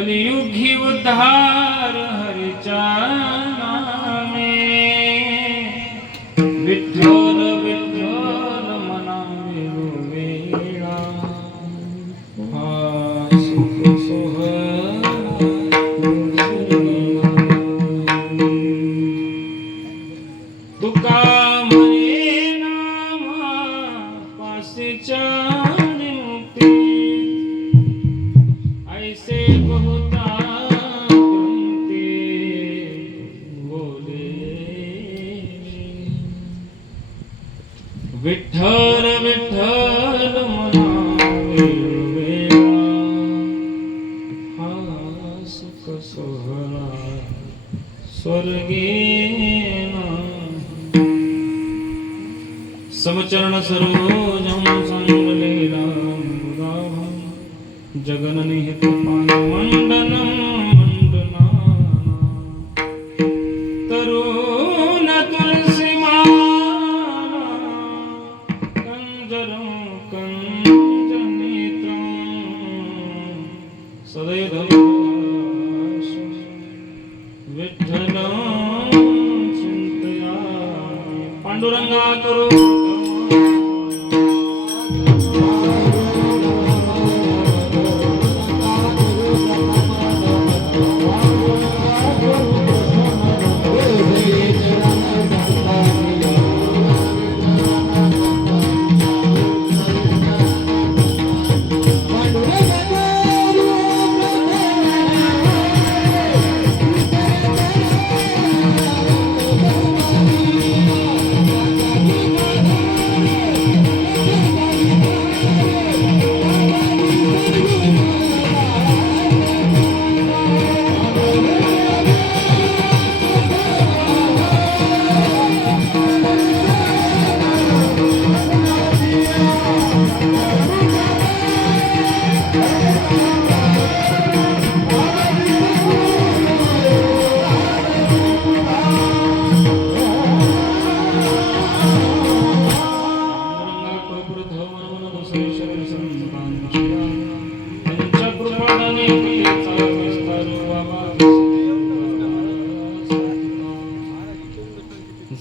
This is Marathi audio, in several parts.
कलियुगी उद्धार हरीच्या नामे विठ्ठल विठ्ठल मनावे वेळा हा सुख सोहळा तुका म्हणे नामा पासेच्या ऐसे बहुता ग्रंथी बोले विठ्ठल विठ्ठल मनावे वेळा हा सुख सोहळा स्वर्गेना समचरण सरोजं संगलेलं जगन्निहित पानमण्डनं मण्डनाना तरुण तुलसीमाला कञ्जरं कञ्जनेत्रं सदैव विठ्ठलं चिन्तयामि पाण्डुरङ्गा करो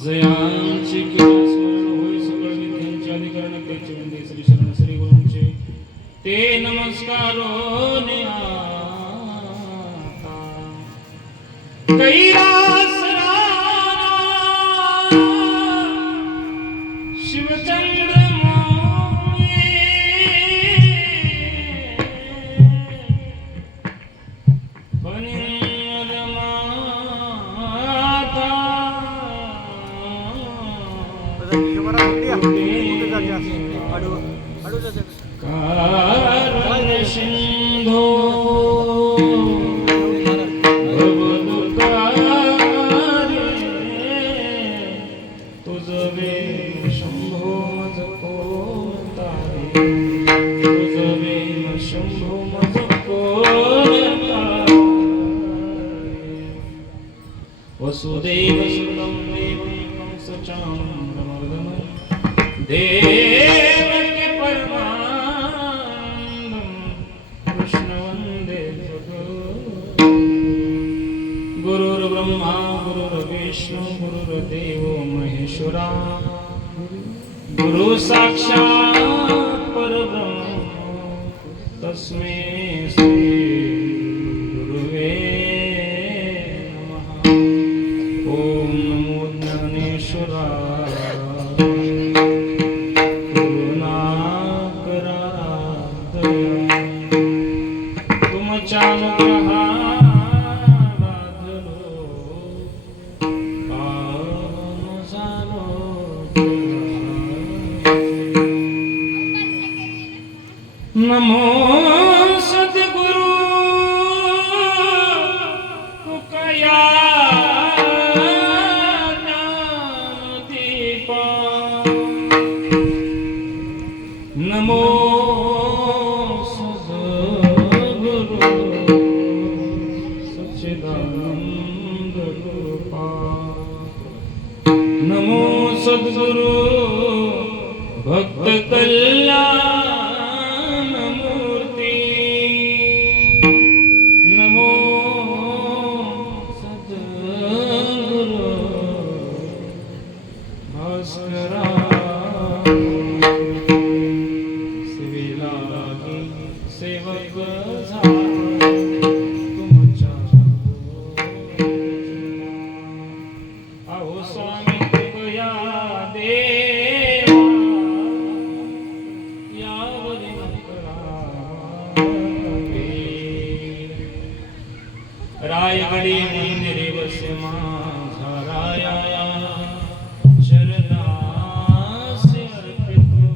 जयांची किंवा स्मरण होय सकळ विद्यांचे अधिकरण त्याचे वंदे श्री शरण श्री गुरूंचे ते नमस्कारो ने आता कैलास राणा शिवचंद्र मोये फणीर माता कारण सिंधो भवदुकारे तुझवे शंभो मज कोतारे तुझवे शंभो मज कोतारे वसुदेव सुतं देवं कंसचाण्डमर्दनं देवकी परमानन्दं कृष्ण वन्दे गुरुर्ब्रह्मा गुरुर्विष्णु गुरुर्देवो महेश्वरा गुरु साक्षात् परब्रह्म तस्मै श्री गुरुवे नमः ओम नमो ज्ञानेश्वराय नमो सद्गुरु तुकया ज्ञानदीपा नमो सद्गुरु सच्चिदानंद रूपा नमो सद्गुरु भक्त कल्याण मूर्ति नमो सेवक झालो तुमच्या अहो स्वामी कृपया देवा यावरी रायगडी मंदिरे बसे माझा राया शरणासे अर्पितो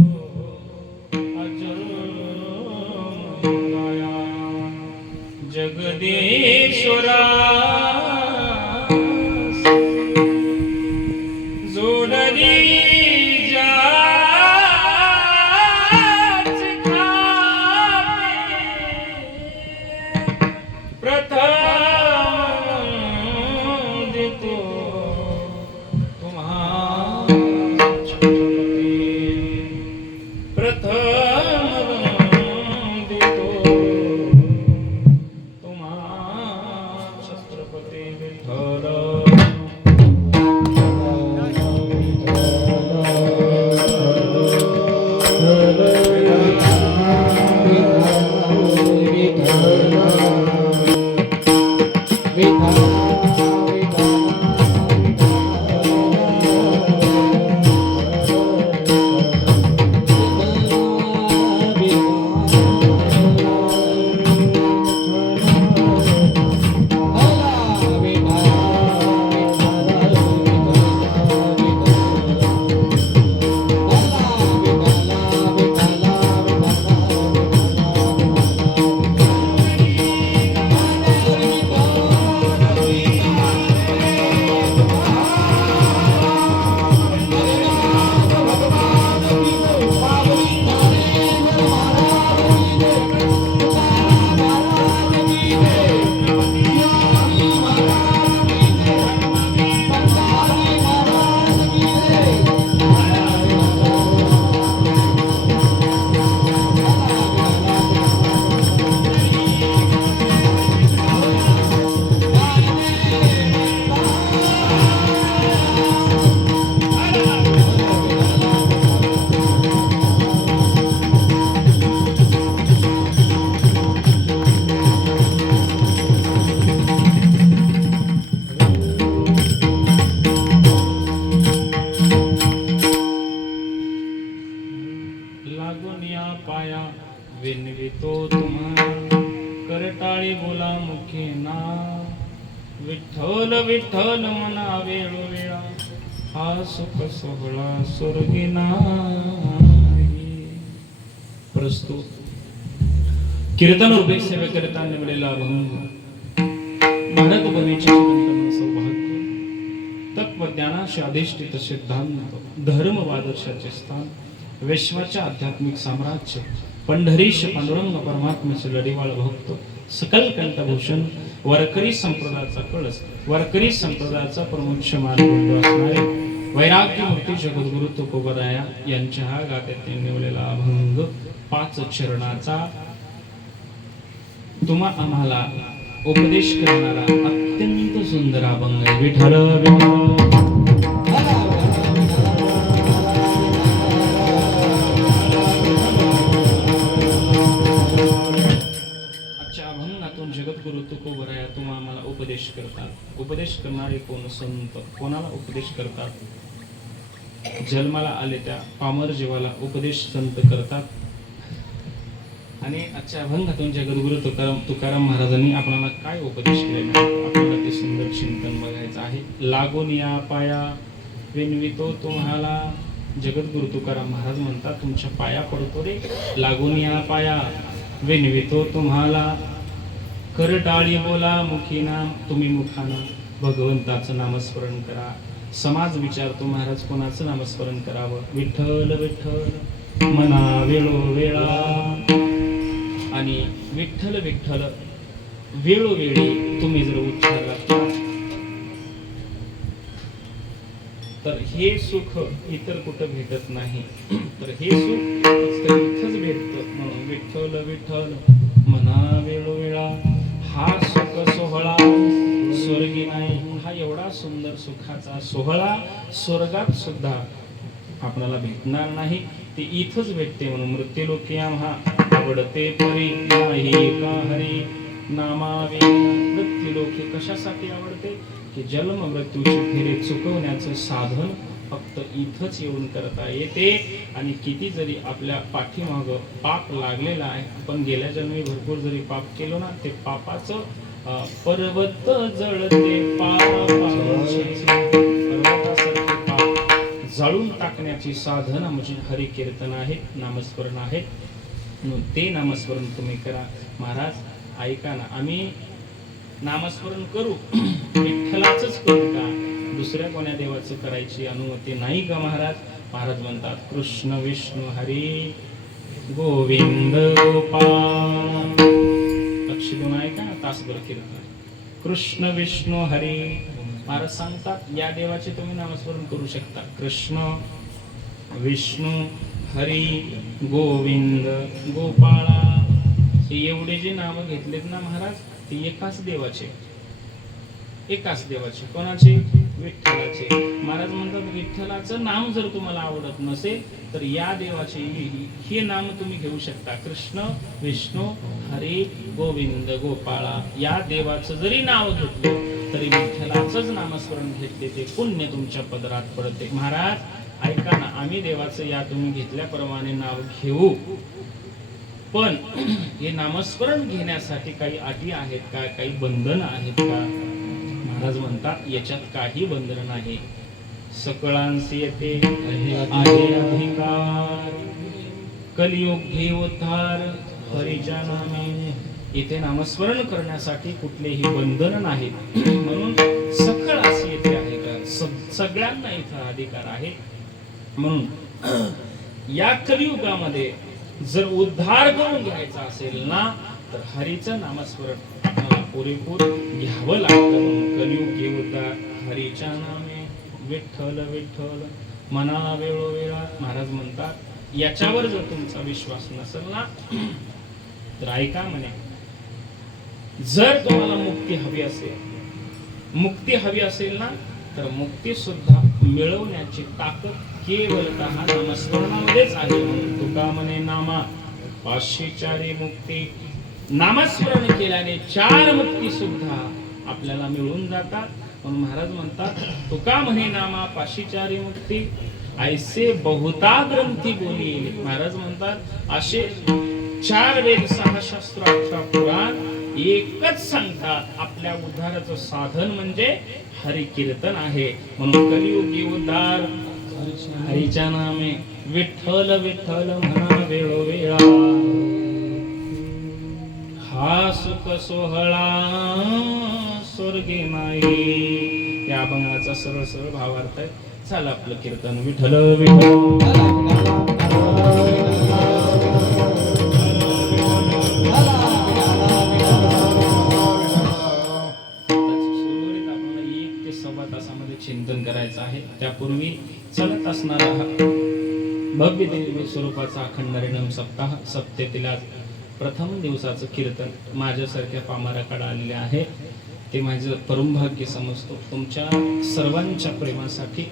अजर गाया जगदीश्वरा जोडली जाच खाते प्रथम देतो तुम्हाला प्रथम देतो तुम्हाला छत्रपती विठ्ठल लागून या पाया विनवितो तुम्हा करटाळी बोला मुखे ना विठ्ठल विठ्ठल मना वेळोवेळा हा सुख सोहळा स्वर्गी नाही. प्रस्तुत कीर्तन रूपे सेवेकरिता निवडलेला अभंग भारत भूमीचे चिंतन सौभाग्य तत्वज्ञानाशी अधिष्ठित सिद्धांत धर्म आदर्शाचे स्थान विश्वाच्या आध्यात्मिक साम्राज्य पंढरीश पांडुरंग परमात्म्याचे लढीवाळ भक्त सकल कंठभूषण वारकरी संप्रदायाचा कळस वारकरी संप्रदायाचा प्रमुख मानदंड असणारे वैराग्य मूर्ती जगद्गुरु तुकोबराया यांच्या हा गात्यात निवडलेला अभंग 5 चरणाचा तुम्हा आम्हाला उपदेश करणारा अत्यंत सुंदर अभंग आहे. विठ्ठल जगद्गुरु तुकोबराया तुम्हा आम्हाला उपदेश करतात. उपदेश करणारे कोण? संत. कोणाला उपदेश करतात? जन्माला आले त्या पामर जीवाला उपदेश संत करतात. आणि आजच्या अभंगातून जगद्गुरु तुकाराम महाराजांनी आपल्याला काय उपदेश केलेला आपल्याला ते सुंदर चिंतन बघायचं आहे. लागून या पाया विनवितो तुम्हाला. जगद्गुरु तुकाराम महाराज म्हणतात तुमच्या पाया पडतो रे. लागून या पाया विनवितो तुम्हाला. करटाळी बोला मुखीना. तुम्ही मुखाना भगवंताचं नामस्मरण करा. समाज विचारतो महाराज कोणाचं नामस्मरण करावं. विठ्ठल विठ्ठल मना वेळोवेळा. आणि विठ्ठल विठ्ठल वेळोवेळी तुम्ही जर उच्चारला तर हे सुख इतर कुठं भेटत नाही. तर हे सुख इथंच भेटतं. म्हणून विठ्ठल विठ्ठल मना वेळोवेळा. हा सुख सोहळा स्वर्गी नाही. हा एवढा सुंदर सुखाचा सोहळा स्वर्गात सुद्धा आपल्याला भेटणार नाही. ते इथंच भेटते. म्हणून मृत्युलोकी आम्हा आवडते परी नाही का हरी नामावे गती लोके. कशासाठी आवडते की जन्म मृत्यूची फेरी चुकवण्याचं साधन फक्त इथंच येऊन करता येते. आणि किती जरी आपल्या पाठीमाग पाप लागलेला आहे, आपण गेल्या जन्मी भरपूर जरी पाप केलो ना, ते पापाचं पर्वत जळते पर्वतासारखे पाप जाळून टाकण्याची साधन म्हणजे हरी कीर्तन आहे, नामस्मरण आहे. म्हणून ते नामस्मरण तुम्ही करा. महाराज ऐका ना, आम्ही नामस्मरण करू विठ्ठलाचंच करू का, दुसऱ्या कोण्या देवाचं करायची अनुमती नाही का महाराज? महाराज म्हणतात कृष्ण विष्णू हरी गोविंद गोपाल. लक्ष देऊन ऐका ना, तासभर कीर्तन. कृष्ण विष्णू हरी. महाराज सांगतात या देवाचे तुम्ही नामस्मरण करू शकता. कृष्ण विष्णू हरी गोविंद गोपाळा. हे एवढे जे नाव घेतलेत ना महाराज, ते एकाच देवाचे, एकाच देवाचे. कोणाचे? विठ्ठलाचे. महाराज म्हणतात विठ्ठलाचं नाम जर तुम्हाला आवडत नसेल तर या देवाचे हे नाम तुम्ही घेऊ शकता. कृष्ण विष्णू हरी गोविंद गोपाळा. या देवाचं जरी नाव घेतलं तरी विठ्ठलाचंच नामस्मरण घेतले ते पुण्य तुमच्या पदरात पडते. महाराज ऐका ना, आम्ही देवाचं या तुम्ही घेतल्याप्रमाणे नाव घेऊ, पण हे नामस्मरण घेण्यासाठी काही अटी आहेत का, काही बंधन आहेत का? महाराज म्हणतात याच्यात काही बंधन नाही. सकळांसी येते आहे अधिकार, कलियुग घेवतार हरीच्या नामे. इथे नामस्मरण करण्यासाठी कुठलेही बंधन नाहीत. म्हणून सकळांसी येते आहे का, सगळ्यांना इथं अधिकार आहे. म्हणून या कलियुगामध्ये जर उद्धार करून घ्यायचा असेल ना, तर हरीचं नामस्मरण आपल्याला पुरेपूर घ्यावं लागतं. कलियुग घेवता हरीच्या नामे विठ्ठल विठ्ठल मना वेळोवेळा. महाराज म्हणतात याच्यावर जर तुमचा विश्वास नसेल ना, तर ऐका म्हणे, जर तुम्हाला मुक्ती हवी असेल, मुक्ती हवी असेल ना, तर मुक्ती सुद्धा मिळवण्याची ताकद केवळ नामस्मरणामध्येच आहे. म्हणून तुका म्हणे नामा पाचशे चारी मुक्ती. नामस्मरण केल्याने 4 मुक्ती सुद्धा आपल्याला मिळून जातात. म्हणून महाराज म्हणतात तुका म्हणे नामा पाचशे चारी मुक्ती ऐसे बहुता ग्रंथी बोली. महाराज म्हणतात असे 4 वेद 6 शास्त्र 18 पुराण एकच सांगतात आपल्या उद्धाराचं साधन म्हणजे हरी कीर्तन आहे. म्हणून कलियुगी उद्धार हरीच्या नामे विठ्ठल विठ्ठल म्हणा वेळोवेळा. हा सुख सोहळा स्वर्गे नाही. या अभंगाचा सरळ सरळ भावार्थ आहे. चला आपलं कीर्तन विठ्ठल विठ्ठल. चिंतन करायचं आहे. त्यापूर्वी चालत असणारा भव्य दिव्य स्वरूपाचा अखंड हरिनाम सप्ताह सप्तेतील प्रथम दिवसाचं कीर्तन माझ्यासारख्या पामराकडे आलेले आहे. ते माझं परमभाग्य समजतो. तुमच्या सर्वांच्या प्रेमासाठी,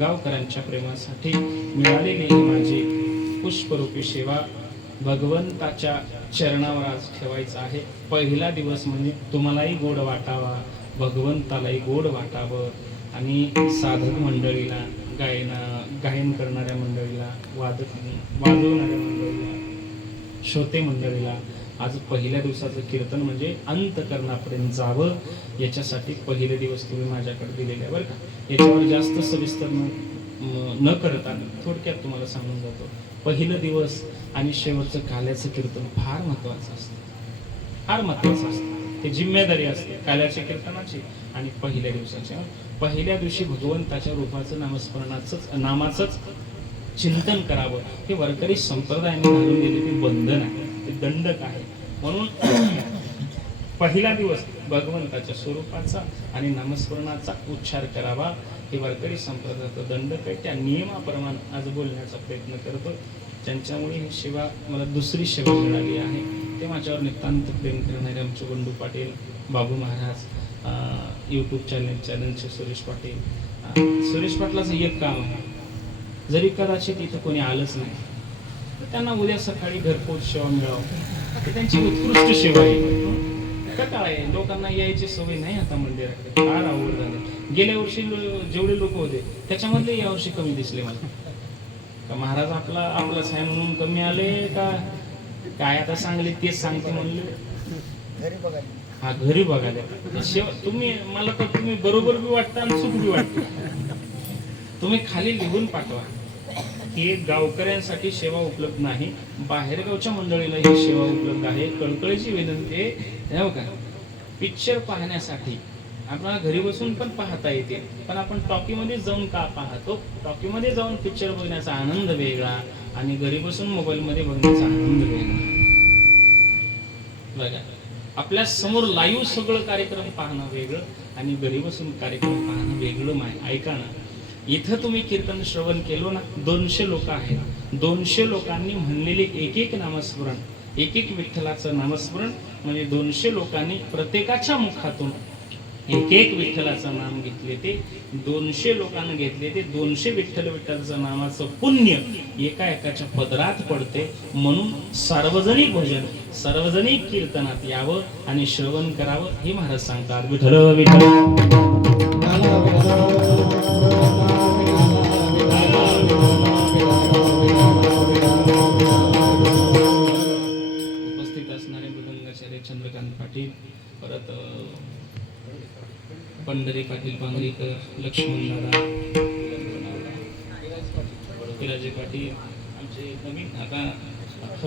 गावकऱ्यांच्या प्रेमासाठी मिळालेली ही माझी पुष्परूपी सेवा भगवंताच्या चरणावर आज ठेवायचं आहे. पहिला दिवस म्हणजे तुम्हालाही गोड वाटावा, भगवंतालाही गोड वाटावं. आणि साधक मंडळीला, गायन करणाऱ्या मंडळीला, वाजवणाऱ्या मंडळीला, श्रोते मंडळीला आज पहिल्या दिवसाचं कीर्तन म्हणजे अंतकरणापर्यंत जावं, याच्यासाठी पहिले दिवस तुम्ही माझ्याकडे दिलेले आहे बरं का. याच्यावर जास्त सविस्तर न करता थोडक्यात तुम्हाला सांगून जातो. पहिलं दिवस आणि शेवटचं काल्याचं कीर्तन फार महत्वाचं असतं, फार महत्वाचं असतं. ते जिम्मेदारी असते काल्याच्या कीर्तनाची आणि पहिल्या दिवसाची. पहिल्या दिवशी भगवंताच्या रूपाचं नामाचंच चिंतन करावं. हे वारकरी संप्रदायाने घालून दिलेले बंधन आहे, ते दंडक आहे. म्हणून पहिला दिवस भगवंताच्या स्वरूपाचा आणि नामस्मरणाचा उच्चार करावा. हे वारकरी संप्रदायाचं दंडक आहे. त्या नियमाप्रमाणे आज बोलण्याचा प्रयत्न करतो. त्यांच्यामुळे ही सेवा मला दुसरी सेवा मिळाली आहे. ते माझ्यावर नितांत प्रेम करणारे आमचे बंडू पाटील, बाबू महाराज, यूट्यूब चॅनलचे सुरेश पाटील. सुरेश पाटलाचं एक काम आहे, जरी कदाचित इथं कोणी आलंच नाही तर त्यांना उद्या सकाळी घरपोच सेवा मिळावं, तर त्यांची उत्कृष्ट सेवा आहे. का काय आहे, लोकांना यायची सवय नाही आता मंदिराकडे, फार आवड झाली. गेल्या वर्षी जेवढे लोक होते त्याच्यामधले यावर्षी कमी दिसले मला. का महाराज आपलाच आहे म्हणून कमी आले का काय, आता सांगले तेच सांगते म्हणले. हा, घरी बघायला तुम्ही मला तर तुम्ही बरोबर बी वाटता आणि चूक बी वाटते. तुम्ही खाली लिहून पाठवा की गावकऱ्यांसाठी सेवा उपलब्ध नाही, बाहेरगावच्या मंडळीला ही सेवा उपलब्ध आहे. कळकळीची विनंती आहे का, पिक्चर पाहण्यासाठी आपल्याला घरी बसून पण पाहता येते, पण आपण टॉकीमध्ये जाऊन का पाहतो? टॉकीमध्ये जाऊन पिक्चर बघण्याचा आनंद वेगळा आणि घरी बसून मोबाईलमध्ये बघण्याचा आनंद वेगळा. बघा, आपल्या समोर लाईव्ह सगळं कार्यक्रम पाहणं वेगळं आणि घरी बसून कार्यक्रम पाहणं वेगळं. ऐका ना, इथं तुम्ही कीर्तन श्रवण केलो ना, 200 लोक आहेत, 200 लोकांनी म्हणलेले एक नामस्मरण, एक विठ्ठलाचं नामस्मरण, म्हणजे 200 लोकांनी प्रत्येकाच्या मुखातून एक विठ्ठलाचं नाम घेतले. ते 200 लोकांना घेतले, ते 200 विठ्ठलाचं नामाचं पुण्य एकाच्या पदरात पडते. म्हणून सार्वजनिक भजन, सार्वजनिक कीर्तनात यावं आणि श्रवण करावं हे महाराज सांगतात. विठ्ठल विठ्ठल उपस्थित असणारे मृदंगाचार्य चंद्रकांत पाटील, परत पंढरी पाटील पांगरीकर, लक्ष्मण दादा, विराजे पाटील, आमचे नवीन आता ख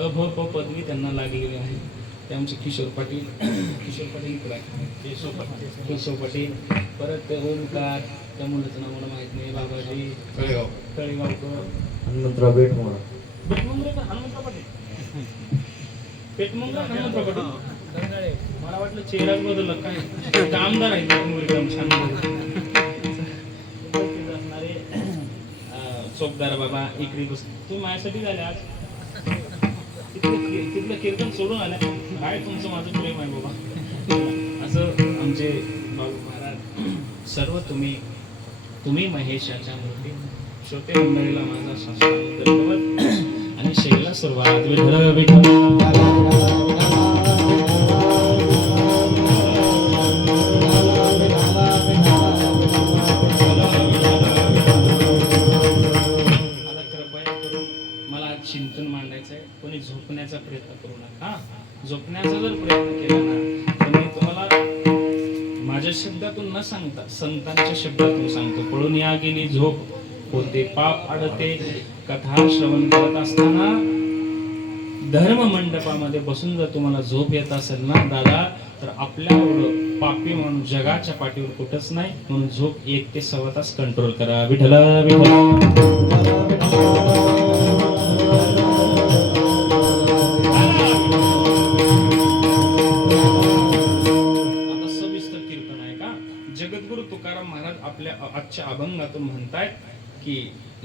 पदवी त्यांना लागलेली आहे ते आमचे किशोर पाटील इकडे केशव पाटील, परत ओमकार, त्या मुलाचं नाव मला माहित नाही, बाबाजी तळेगावकर, हनुमंतराव पाटील, मला वाटलं चेहराच बदलला काय, आमदार आहे छान असणारे चोपदार बाबा इकडे बस. तुम्ही माझ्यासाठी झाले आज, तिथलं कीर्तन सोडून आल्या, काय तुमचं माझं प्रेम आहे बाबा. असं आमचे बाबू महाराज सर्व तुम्ही महेशाच्या मूर्ती. श्रोते मंडळीला माझा साष्टांग दंडवत आणि शैला सुरुवात. विठ्ठल विठ्ठल चिंतन मांडायचं आहे. कोणी झोपण्याचा प्रयत्न करू नका. झोपण्याचा जर प्रयत्न केला ना तर मी तुम्हाला माझ्या शब्दातून न सांगता संतांच्या शब्दातून सांगतो. पळून या गेली झोप, होते पाप अडते. कथा श्रवण करत असताना धर्म मंडपामध्ये बसून जर तुम्हाला झोप येत असेल ना दादा, तर आपल्या एवढं पापी म्हणून जगाच्या पाठीवर कुठंच नाही. म्हणून झोप 1 ते 1.25 तास कंट्रोल करा. विठ्ठल जगद्गुरु तुकाराम महाराज आपल्या आजच्या अभंगातून म्हणतायत की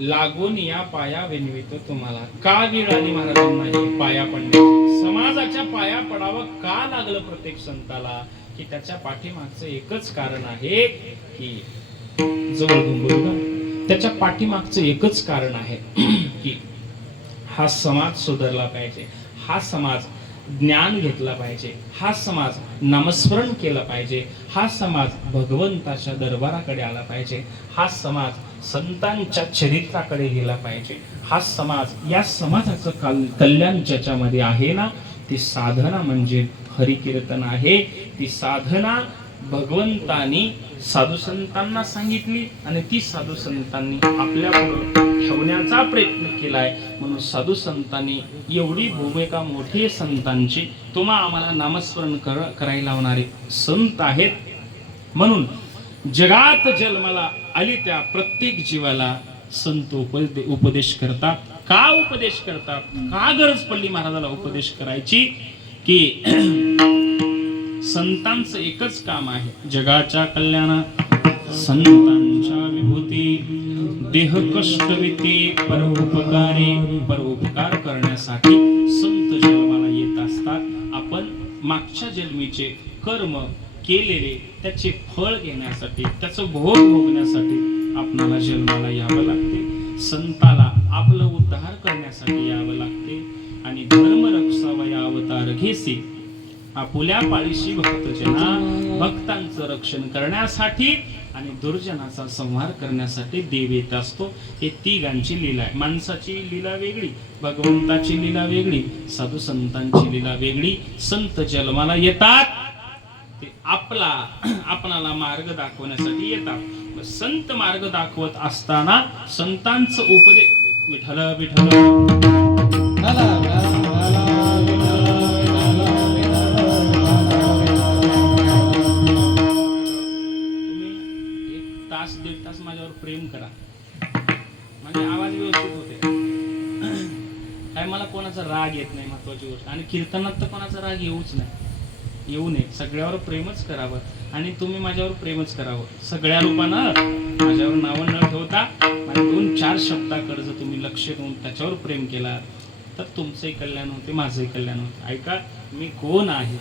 लागून या पाया विनवितो तुम्हाला. का वेळ आली महाराजांना ही पाया पडण्याची? समाजाच्या पाया पडावं का लागलं प्रत्येक संताला? की त्याच्या पाठीमागचं एकच कारण आहे की जवळ गुंबुरगा, त्याच्या पाठीमागचं एकच कारण आहे की हा समाज सुधारला पाहिजे, हा समाज ज्ञान घेतला पाहिजे, हा समाज नामस्मरण केलं पाहिजे, हा समाज भगवंताच्या दरबाराकडे आला पाहिजे, हा समाज संतांच्या चरित्राकडे गेला पाहिजे, हा समाज, या समाजाचं कल्याण ज्याच्यामध्ये आहे ना, ती साधना म्हणजे हरिकीर्तन आहे. ती साधना भगवंतानी साधू संतांना सांगितली आणि ती साधू संतांनी आपल्या पुढे ठेवण्याचा प्रयत्न केलाय. म्हणून साधू संतांनी एवढी भूमिका मोठी आहे संतांची. तुम्हा आम्हाला नामस्मरण करायला लावणारे संत आहेत. म्हणून जगात जन्माला आली त्या प्रत्येक जीवाला संत उपदेश करतात. का उपदेश करतात? का गरज पडली महाराजाला उपदेश करायची? की संतांचं एकच काम आहे जगाच्या कल्याणात, संतांच्या विभूती, देह कष्टविती, परोपकार करण्यासाठी संत जन्माला येत असतात. आपण मागच्या जन्मीचे कर्म केलेले त्याचे फळ घेण्यासाठी, त्याचं भोग भोगण्यासाठी आपणाला जन्माला यावं लागते. संताला आपलं उद्धार करण्यासाठी यावं लागते आणि धर्म रक्षावया अवतार घेसी आपुल्या पाळीशी भक्तांचं रक्षण करण्यासाठी आणि दुर्जनाचा संहार करण्यासाठी देव येत असतो. हे तिघांची लीला आहे. माणसाची लीला वेगळी, भगवंताची लीला वेगळी, साधू संतांची लीला वेगळी. संत जन्माला येतात ते आपणाला मार्ग दाखवण्यासाठी येतात. संत मार्ग दाखवत असताना संतांचं उपदेश विठ्ठल विठ्ठल दीड तास माझ्यावर प्रेम करा, म्हणजे आवाज व्यवस्थित होते. काय मला कोणाचा राग येत नाही, महत्वाची गोष्ट. आणि कीर्तनात तर कोणाचा राग येऊ नये. सगळ्यावर प्रेमच करावं आणि तुम्ही माझ्यावर प्रेमच करावं. सगळ्या रूपानं माझ्यावर नावं न ठेवता माझ्या 2-4 शब्दाकडे जर तुम्ही लक्ष देऊन त्याच्यावर प्रेम केला तर तुमचंही कल्याण होते, माझंही कल्याण होते. ऐका, मी कोण आहे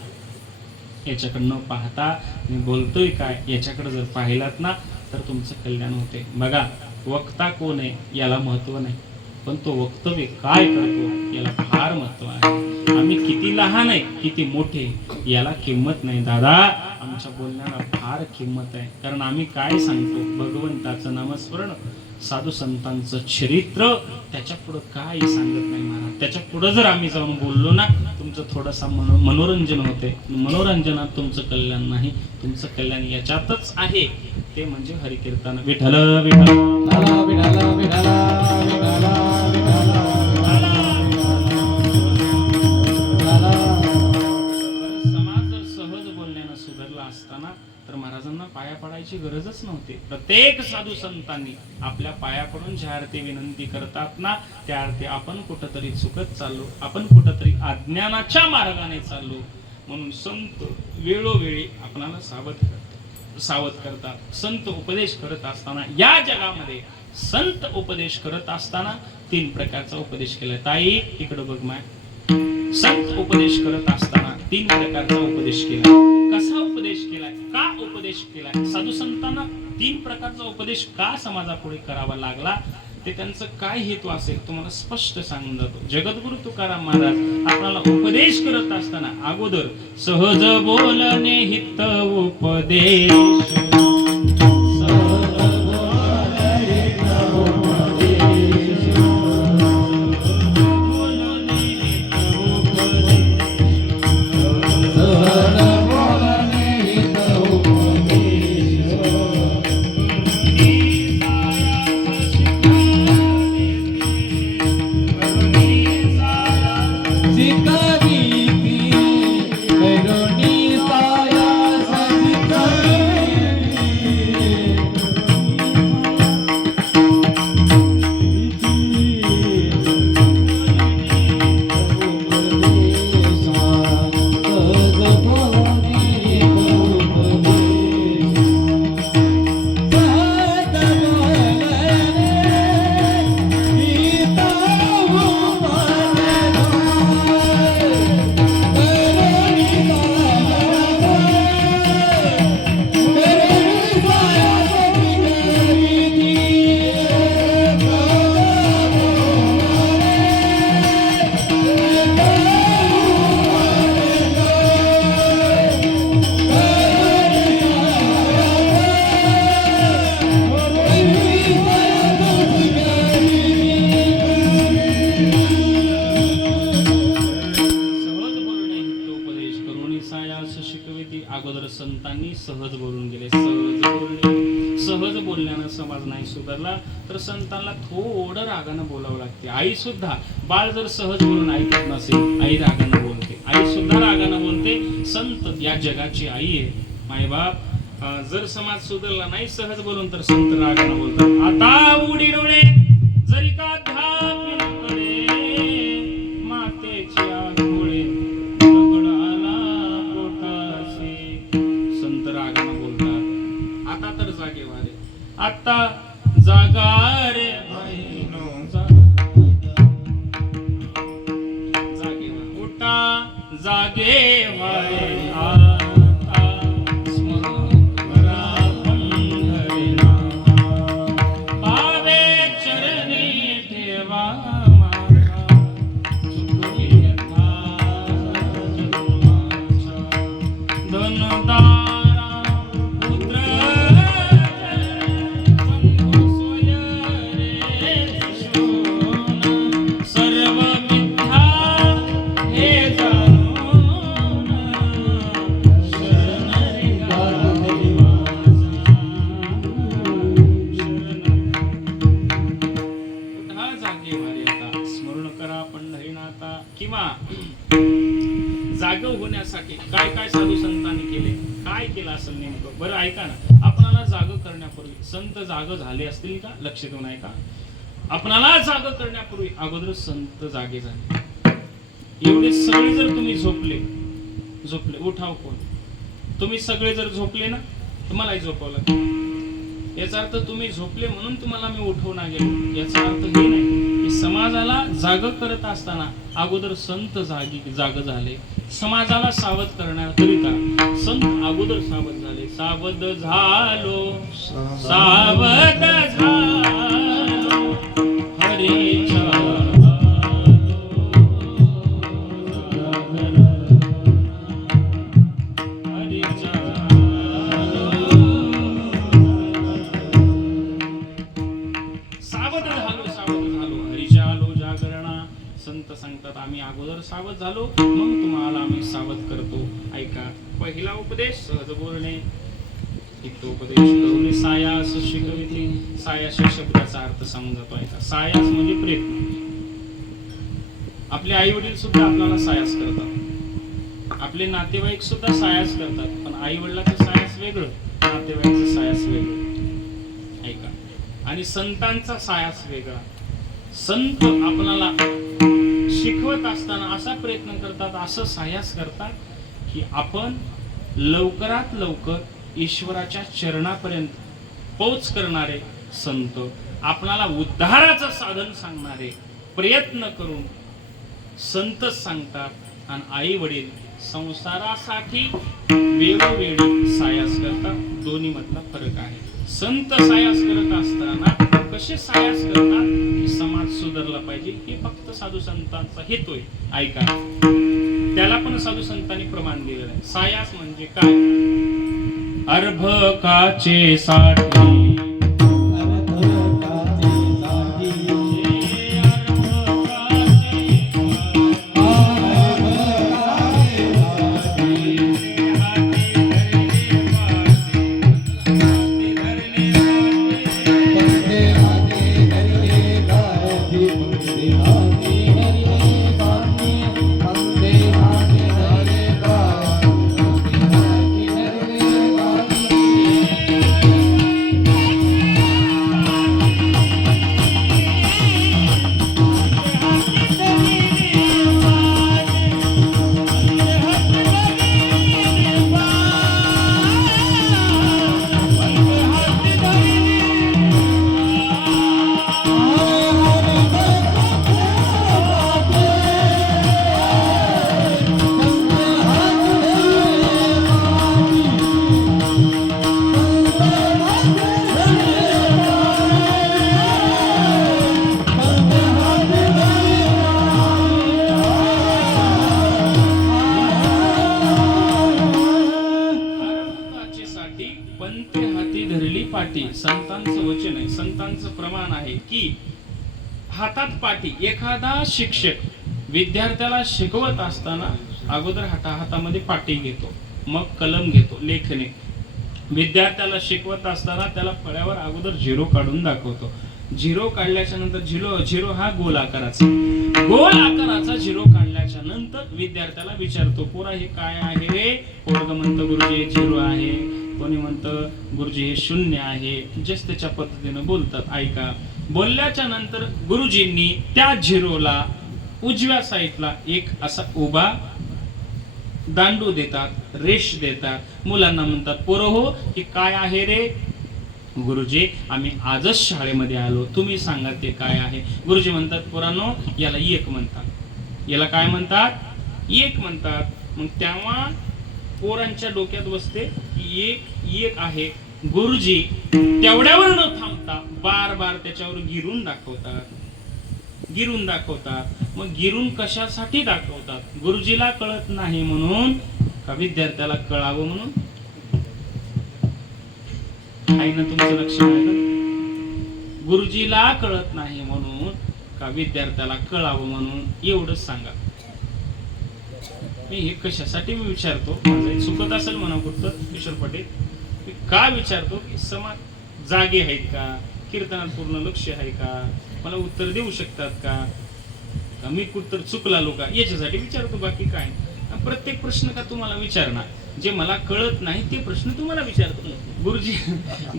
याच्याकडनं पाहता मी बोलतोय काय याच्याकडे जर पाहिलात ना तर तुमचं कल्याण होते. बघा, वक्ता कोण आहे याला महत्व नाही, पण तो वक्तव्य काय करतो याला फार महत्व आहे. आम्ही किती लहान आहे किती मोठे याला किंमत नाही दादा, आमच्या बोलण्याला फार किंमत आहे. कारण आम्ही काय सांगतो, भगवंताचं नामस्मरण, साधू संतांचं चरित्र, त्याच्या पुढं काही सांगत नाही महाराज. त्याच्या पुढं जर आम्ही जाऊन बोललो ना तुमचं थोडंसं मनोरंजन होते. मनोरंजनात तुमचं कल्याण नाही, तुमचं कल्याण याच्यातच आहे, ते म्हणजे हरिकीर्तन. विठ्ठल विठ्ठल समाज जर सहज बोलण्यानं सुधारला असताना तर महाराजांना पाया पडायची गरजच नव्हती. प्रत्येक साधू संतांनी आपल्या पाया पडून ज्या अर्थी विनंती करतात ना त्या अर्थी आपण कुठंतरी चुकत चाललो, आपण कुठंतरी अज्ञानाच्या मार्गाने चाललो. म्हणून संत वेळोवेळी आपणाला सावध करतात. संत उपदेश करत असताना, या जगामध्ये संत उपदेश करत असताना 3 प्रकारचा उपदेश केलाय. ताई इकडे बघ माय. संत उपदेश करत असताना 3 प्रकारचा उपदेश केला. कसा उपदेश केलाय, का उपदेश केलाय, साधू संतांना 3 प्रकारचा उपदेश का समाजापुढे करावा लागला, ते त्यांचं काय हेतू असेल तुम्हाला स्पष्ट सांगून जातो. जगद्गुरु तुकाराम महाराज आपल्याला उपदेश करत असताना अगोदर सहज बोलणे हित उपदेश, अगोदर संतांनी सहज बोलून गेले. सहज बोलण्यानं समाज नाही सुधारला तर संतांना थोडं रागानं बोलावं लागते. आई सुद्धा, बाळ जर सहज बोलून ऐकत नसेल, आई रागानं बोलते, आई सुद्धा रागानं बोलते. संत या जगाची आई आहे. मायबाप जर समाज सुधारला नाही सहज बोलून तर संत रागानं बोलतात. आता उडी डोळे जरी का धापिनकडे मातेच्या डोळे दगडाला पोटाशी, संत रागानं बोलतात. आता तर जागे वारे, आता जागा रे बहिणो, जागे उठा जागे वारे, देवा साधू संतांनी केले, काय केलं असेल नेमकं? बरं ऐका ना, आपणाला जाग करण्यापूर्वी संत जाग झाले असतील का? लक्ष देऊन ऐका. आपणाला जाग करण्यापूर्वी अगोदर संत जागे झाले. एवढे सगळे जर तुम्ही झोपले, उठाव कोण? तुम्ही सगळे जर झोपले ना, तुम्हालाही झोपावं लागेल. याचा अर्थ तुम्ही झोपले म्हणून तुम्हाला मी उठवून गेलो, याचा अर्थ हे नाही की समाजाला जाग करत असताना अगोदर संत जाग झाले. समाजाला सावध करण्याकरिता संत अगोदर सावध झाले. सावध झालो, सावध झालो, हरीच्या सांगतात. आम्ही अगोदर सावध झालो, मग तुम्हाला आम्ही सावध करतो. ऐका, पहिला उपदेश सहज बोलणे, हितोपदेश करुणे सायास शिकविते. सायास या शब्दाचा अर्थ सांगून जातो. ऐका, सायास म्हणजे प्रयत्न. आपले आई वडील सुद्धा आपल्याला सायास करतात, आपले नातेवाईक सुद्धा सायास करतात, पण आई वडिलांचं सायास वेगळं, नातेवाईकांचं सायास वेगळं. ऐका, आणि संतांचा सायास वेगळा. संत आपल्याला शिकवत असताना असा प्रयत्न करतात, असं सायास करतात की आपण लवकरात लवकर ईश्वराच्या चरणापर्यंत पोच करणारे संत, आपणाला उद्धाराचं साधन सांगणारे प्रयत्न करून संतच सांगतात. आणि आई वडील संसारासाठी वेळोवेळी सायास करतात. दोन्ही मधला फरक आहे. संत सायास करत असताना कसे सायास करतात की समाज सुधारला पाहिजे, हे फक्त साधू संतांचा हेतू आहे. ऐका, त्याला पण साधू संतांनी प्रमाण दिलेलं आहे. सायास म्हणजे काय? अर्भकाचे साठी संतांचं वचन आहे, संतांचं प्रमाण आहे की हातात पाटी. एखादा शिक्षक विद्यार्थ्याला शिकवत असताना अगोदर हातामध्ये पाटी घेतो, मग कलम घेतो, लेखणे. विद्यार्थ्याला शिकवत असताना त्याला फळ्यावर अगोदर झिरो काढून दाखवतो. झिरो काढल्याच्या नंतर झिरो हा गोल आकाराचा झिरो काढल्याच्या नंतर विद्यार्थ्याला विचारतो, पोरा हे काय आहे रे? पोरग म्हणतं गुरुजी झिरो आहे, कोणी म्हणतं गुरुजी हे शून्य आहे. जस त्याच्या पद्धतीने बोलतात. ऐका, बोलल्याच्या नंतर गुरुजींनी त्या झिरोला उजव्या साईडला एक असा उभा दांडू देतात, रेष देतात. मुलांना म्हणतात, पोरं हो हे काय आहे रे? गुरुजी आम्ही आजच शाळेमध्ये आलो, तुम्ही सांगा ते काय आहे. गुरुजी म्हणतात, पोरांनो याला एक म्हणतात. याला काय म्हणतात? एक म्हणतात. मग तेव्हा पोरांच्या डोक्यात बसते एक आहे. गुरुजी तेवढ्यावर न थांबता बार त्याच्यावर गिरून दाखवतात. मग गिरून कशासाठी दाखवतात? गुरुजीला कळत नाही म्हणून का विद्यार्थ्याला कळावं म्हणून? आहे ना तुमचं लक्ष? गुरुजीला कळत नाही म्हणून का विद्यार्थ्याला कळावं म्हणून? एवढंच सांगा. मी हे कशासाठी मी विचारतो, माझं चुकत असेल म्हणा कुठं किशोर पाटील, मी का विचारतो की समाज जागे आहेत का? कीर्तनात पूर्ण लक्ष आहे का? मला उत्तर देऊ शकतात का? मी कुठं चुकला लोक याच्यासाठी विचारतो, बाकी काय. प्रत्येक प्रश्न का तुम्हाला विचारणार जे मला कळत नाही ते प्रश्न तुम्हाला विचारतो.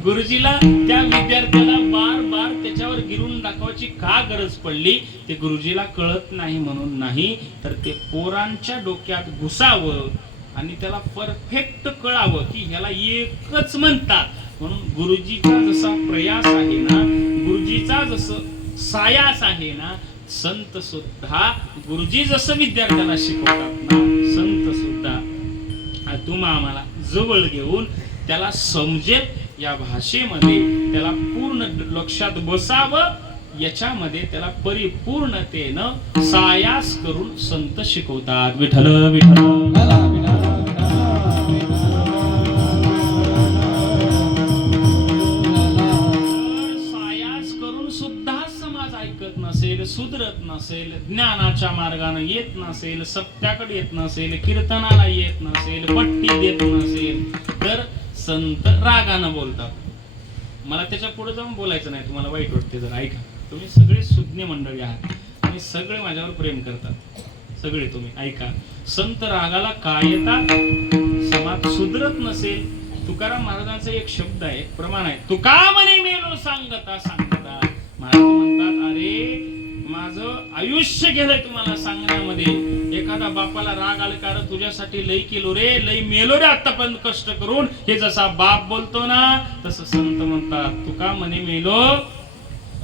गुरुजीला त्या विद्यार्थ्याला बार बार त्याच्यावर गिरून दाखवायची का गरज पडली? ते गुरुजीला कळत नाही म्हणून नाही, तर ते पोरांच्या डोक्यात घुसावं आणि त्याला परफेक्ट कळावं की ह्याला एकच म्हणतात. म्हणून गुरुजीचा जसा प्रयास आहे ना, गुरुजीचा जसं सायास आहे ना, संत सुद्धा गुरुजी जसं विद्यार्थ्याला शिकवतात ना, संत सुद्धा तुम्हा आम्हाला जवळ घेऊन त्याला समजेल या भाषेमध्ये त्याला पूर्ण लक्षात बसावं, याच्यामध्ये त्याला परिपूर्णतेनं सायास करून संत शिकवतात. विठ्ठल विठ्ठल सायास करून सुद्धा समाज ऐकत नसेल, सुधरत नसेल, ज्ञानाच्या मार्गाने येत नसेल, सत्याकडे येत नसेल, कीर्तनाला येत नसेल, पट्टी देत नसेल, तर संत रागानं बोलतात. मला त्याच्या पुढे जाऊन बोलायचं नाही, तुम्हाला वाईट वाटते जर ऐका. तुम्ही सगळे सुज्ञ मंडळी आहात आणि सगळे माझ्यावर प्रेम करतात, सगळे तुम्ही ऐका. संत रागाला काय येतात? समाज सुधरत नसेल. तुकाराम महाराजांचा एक शब्द आहे, एक प्रमाण आहे, तुका म्हणे मेलो सांगता सांगता. महाराज म्हणतात, अरे माझं आयुष्य गेलंय तुम्हाला सांगण्यामध्ये. एखादा बापाला राग आला, कारण तुझ्यासाठी लई केलो रे, लई मेलो रे आतापर्यंत कष्ट करून, हे जसा बाप बोलतो ना, तसं संत म्हणतात, तुका म्हणे मेलो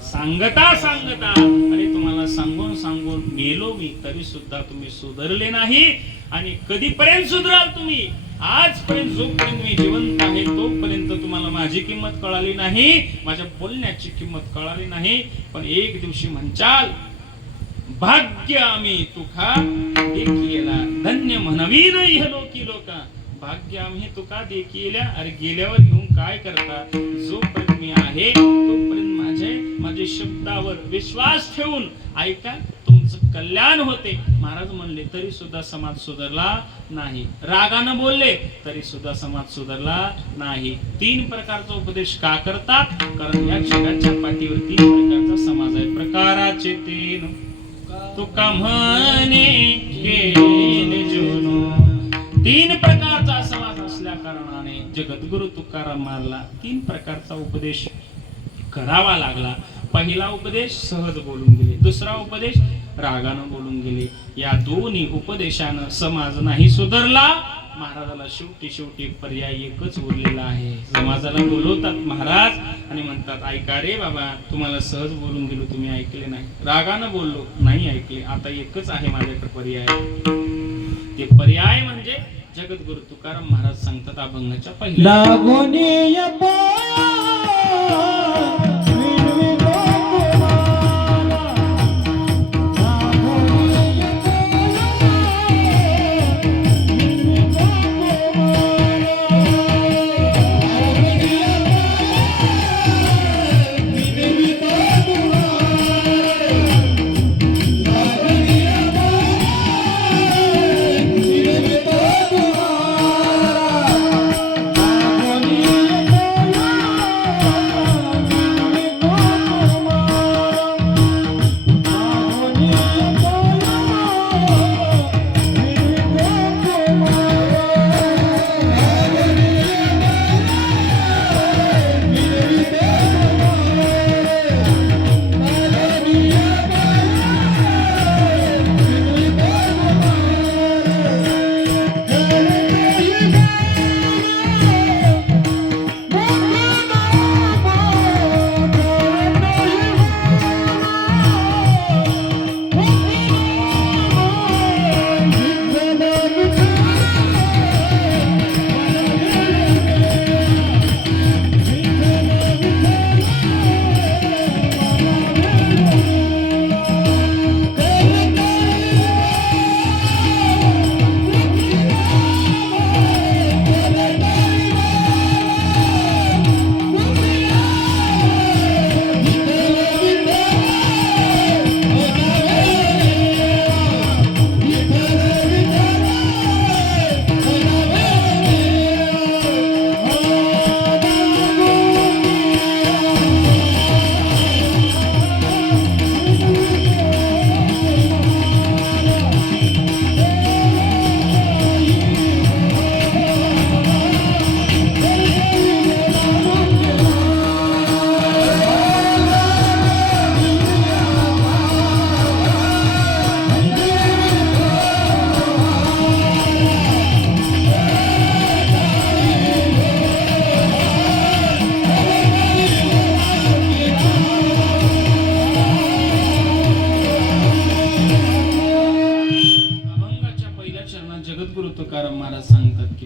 सांगता सांगता. अरे तुम्हाला सांगून सांगून मेलो मी, तरी सुद्धा तुम्ही सुधारले नाही. आणि कधीपर्यंत सुधराल तुम्ही? आजपर्यंत जोपर्यंत मी जिवंत आहे तोपर्यंत तुम्हाला माझी किंमत कळाली नाही, माझ्या बोलण्याची किंमत कळाली नाही. पण एक दिवशी म्हणचाल, भाग्य आम्ही तुका देखीला, धन्य म्हणावी नाही लोकी लोका. भाग्य आम्ही तुका देखील्या. अरे गेल्यावर घेऊन काय करता? जोपर्यंत मी आहे तोपर्यंत माझे शब्दावर विश्वास ठेवून ऐका, तुमचं कल्याण होते. महाराज म्हणले तरी सुद्धा समाज सुधारला नाही, रागानं बोलले तरी सुद्धा समाज सुधारला नाही. 3 प्रकारचा उपदेश का करतात? कारण या जगाच्या पाठीवर 3 प्रकारचा समाज आहे. प्रकाराचे 3 तुका म्हणे केले जुनो. 3 प्रकारचा समाज असल्या कारणाने जगद्गुरु तुकाराम महाराजला 3 प्रकारचा उपदेश करावा लागला. पहिला उपदेश सहज बोलून गेले, दुसरा उपदेश रागानं बोलून गेले. या दोन्ही उपदेशानं समाज नाही सुधारला. महाराजाला शेवटी पर्याय एकच उरलेला आहे. समाजाला बोलवतात महाराज आणि म्हणतात, ऐका रे बाबा, तुम्हाला सहज बोलून गेलो, तुम्ही ऐकले नाही. रागानं बोललो, नाही ऐकले. आता एकच आहे माझ्याकडे पर्याय. ते पर्याय म्हणजे जगद्गुरु तुकाराम महाराज सांगतात अभंगाच्या पहिल्या,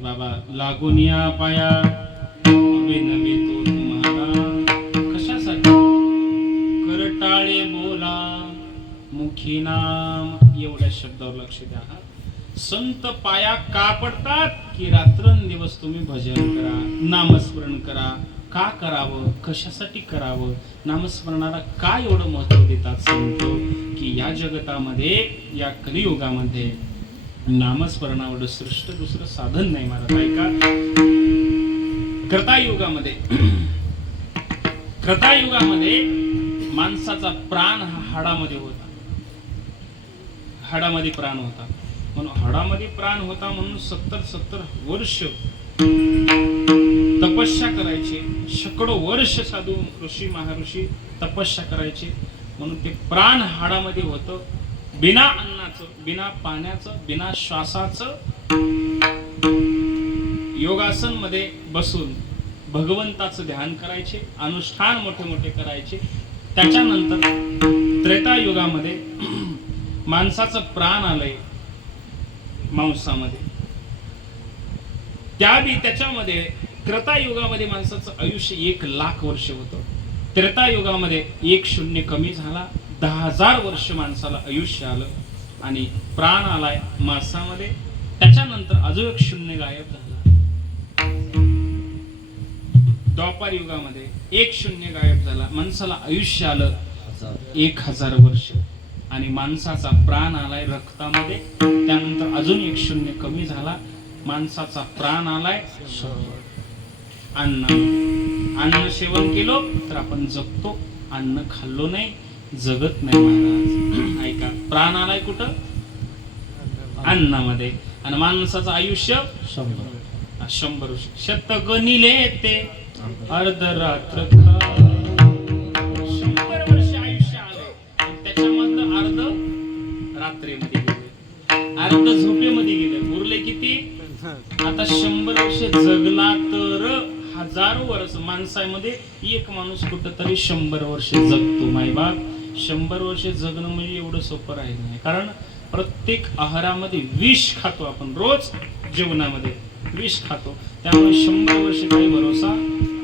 बाबा लागून या पाया विनवितो तुम्हाला कशासाठी करटाळे बोला मुखी नाम एवढ्या शब्दावर लक्ष द्या. संत पाया का पडतात की रात्रंदिवस तुम्ही भजन करा नामस्मरण करा. का करावं कशासाठी करावं नामस्मरणाला का एवढं महत्व देतात संत की या जगतामध्ये या कलियुगामध्ये नामस्मरणावर श्रेष्ठ दुसरं साधन नाही महाराज. ऐका त्रतायुगामध्ये माणसाचा प्राण हा हाडामध्ये होता. हाडामध्ये प्राण होता म्हणून हाडामध्ये प्राण होता म्हणून 70 वर्ष तपस्या करायचे. शेकडो वर्ष साधू ऋषी महाऋषी तपस्या करायचे म्हणून ते प्राण हाडामध्ये होतं. बिना अन्नाचं बिना पाण्याचं बिना श्वासाचं योगासन मध्ये बसून भगवंताचं ध्यान करायचे. अनुष्ठान मोठे मोठे करायचे. त्याच्यानंतर त्रेतायुगामध्ये माणसाचं प्राण आलंय मांसामध्ये. त्याच्यामध्ये त्रेतायुगामध्ये माणसाचं आयुष्य 1,00,000 वर्ष होतं. त्रेतायुगामध्ये 1 शून्य कमी झाला. 10,000 वर्ष माणसाला आयुष्य आलं आणि प्राण आलाय मांसामध्ये. त्याच्यानंतर अजून 1 शून्य गायब झाला. द्वापार युगामध्ये 1 शून्य गायब झाला. माणसाला आयुष्य आलं 1,000 वर्ष आणि माणसाचा प्राण आलाय रक्तामध्ये. त्यानंतर अजून 1 शून्य कमी झाला. माणसाचा प्राण आलाय अन्न सेवन केलो तर आपण जगतो. अन्न खाल्लो नाही जगत नाही महाराज. ऐका प्राण आलाय कुठं अन्नामध्ये आणि माणसाचं आयुष्य 100 वर्ष. शतगणिले ते अर्धरात्र 100 वर्ष आयुष्य आलंय. त्याच्यामधलं अर्ध रात्रीमध्ये गेले अर्ध झोपेमध्ये गेले. उरले किती आता 100 वर्ष जगला तर 1000 वर्ष. माणसामध्ये एक माणूस कुठंतरी 100 वर्ष जगतो. मायबाप 100 वर्ष जगणं म्हणजे एवढं सोपं राहिलं नाही. कारण प्रत्येक आहारामध्ये विष खातो आपण. रोज जेवणामध्ये विष खातो. त्यामुळे 100 वर्ष काही भरोसा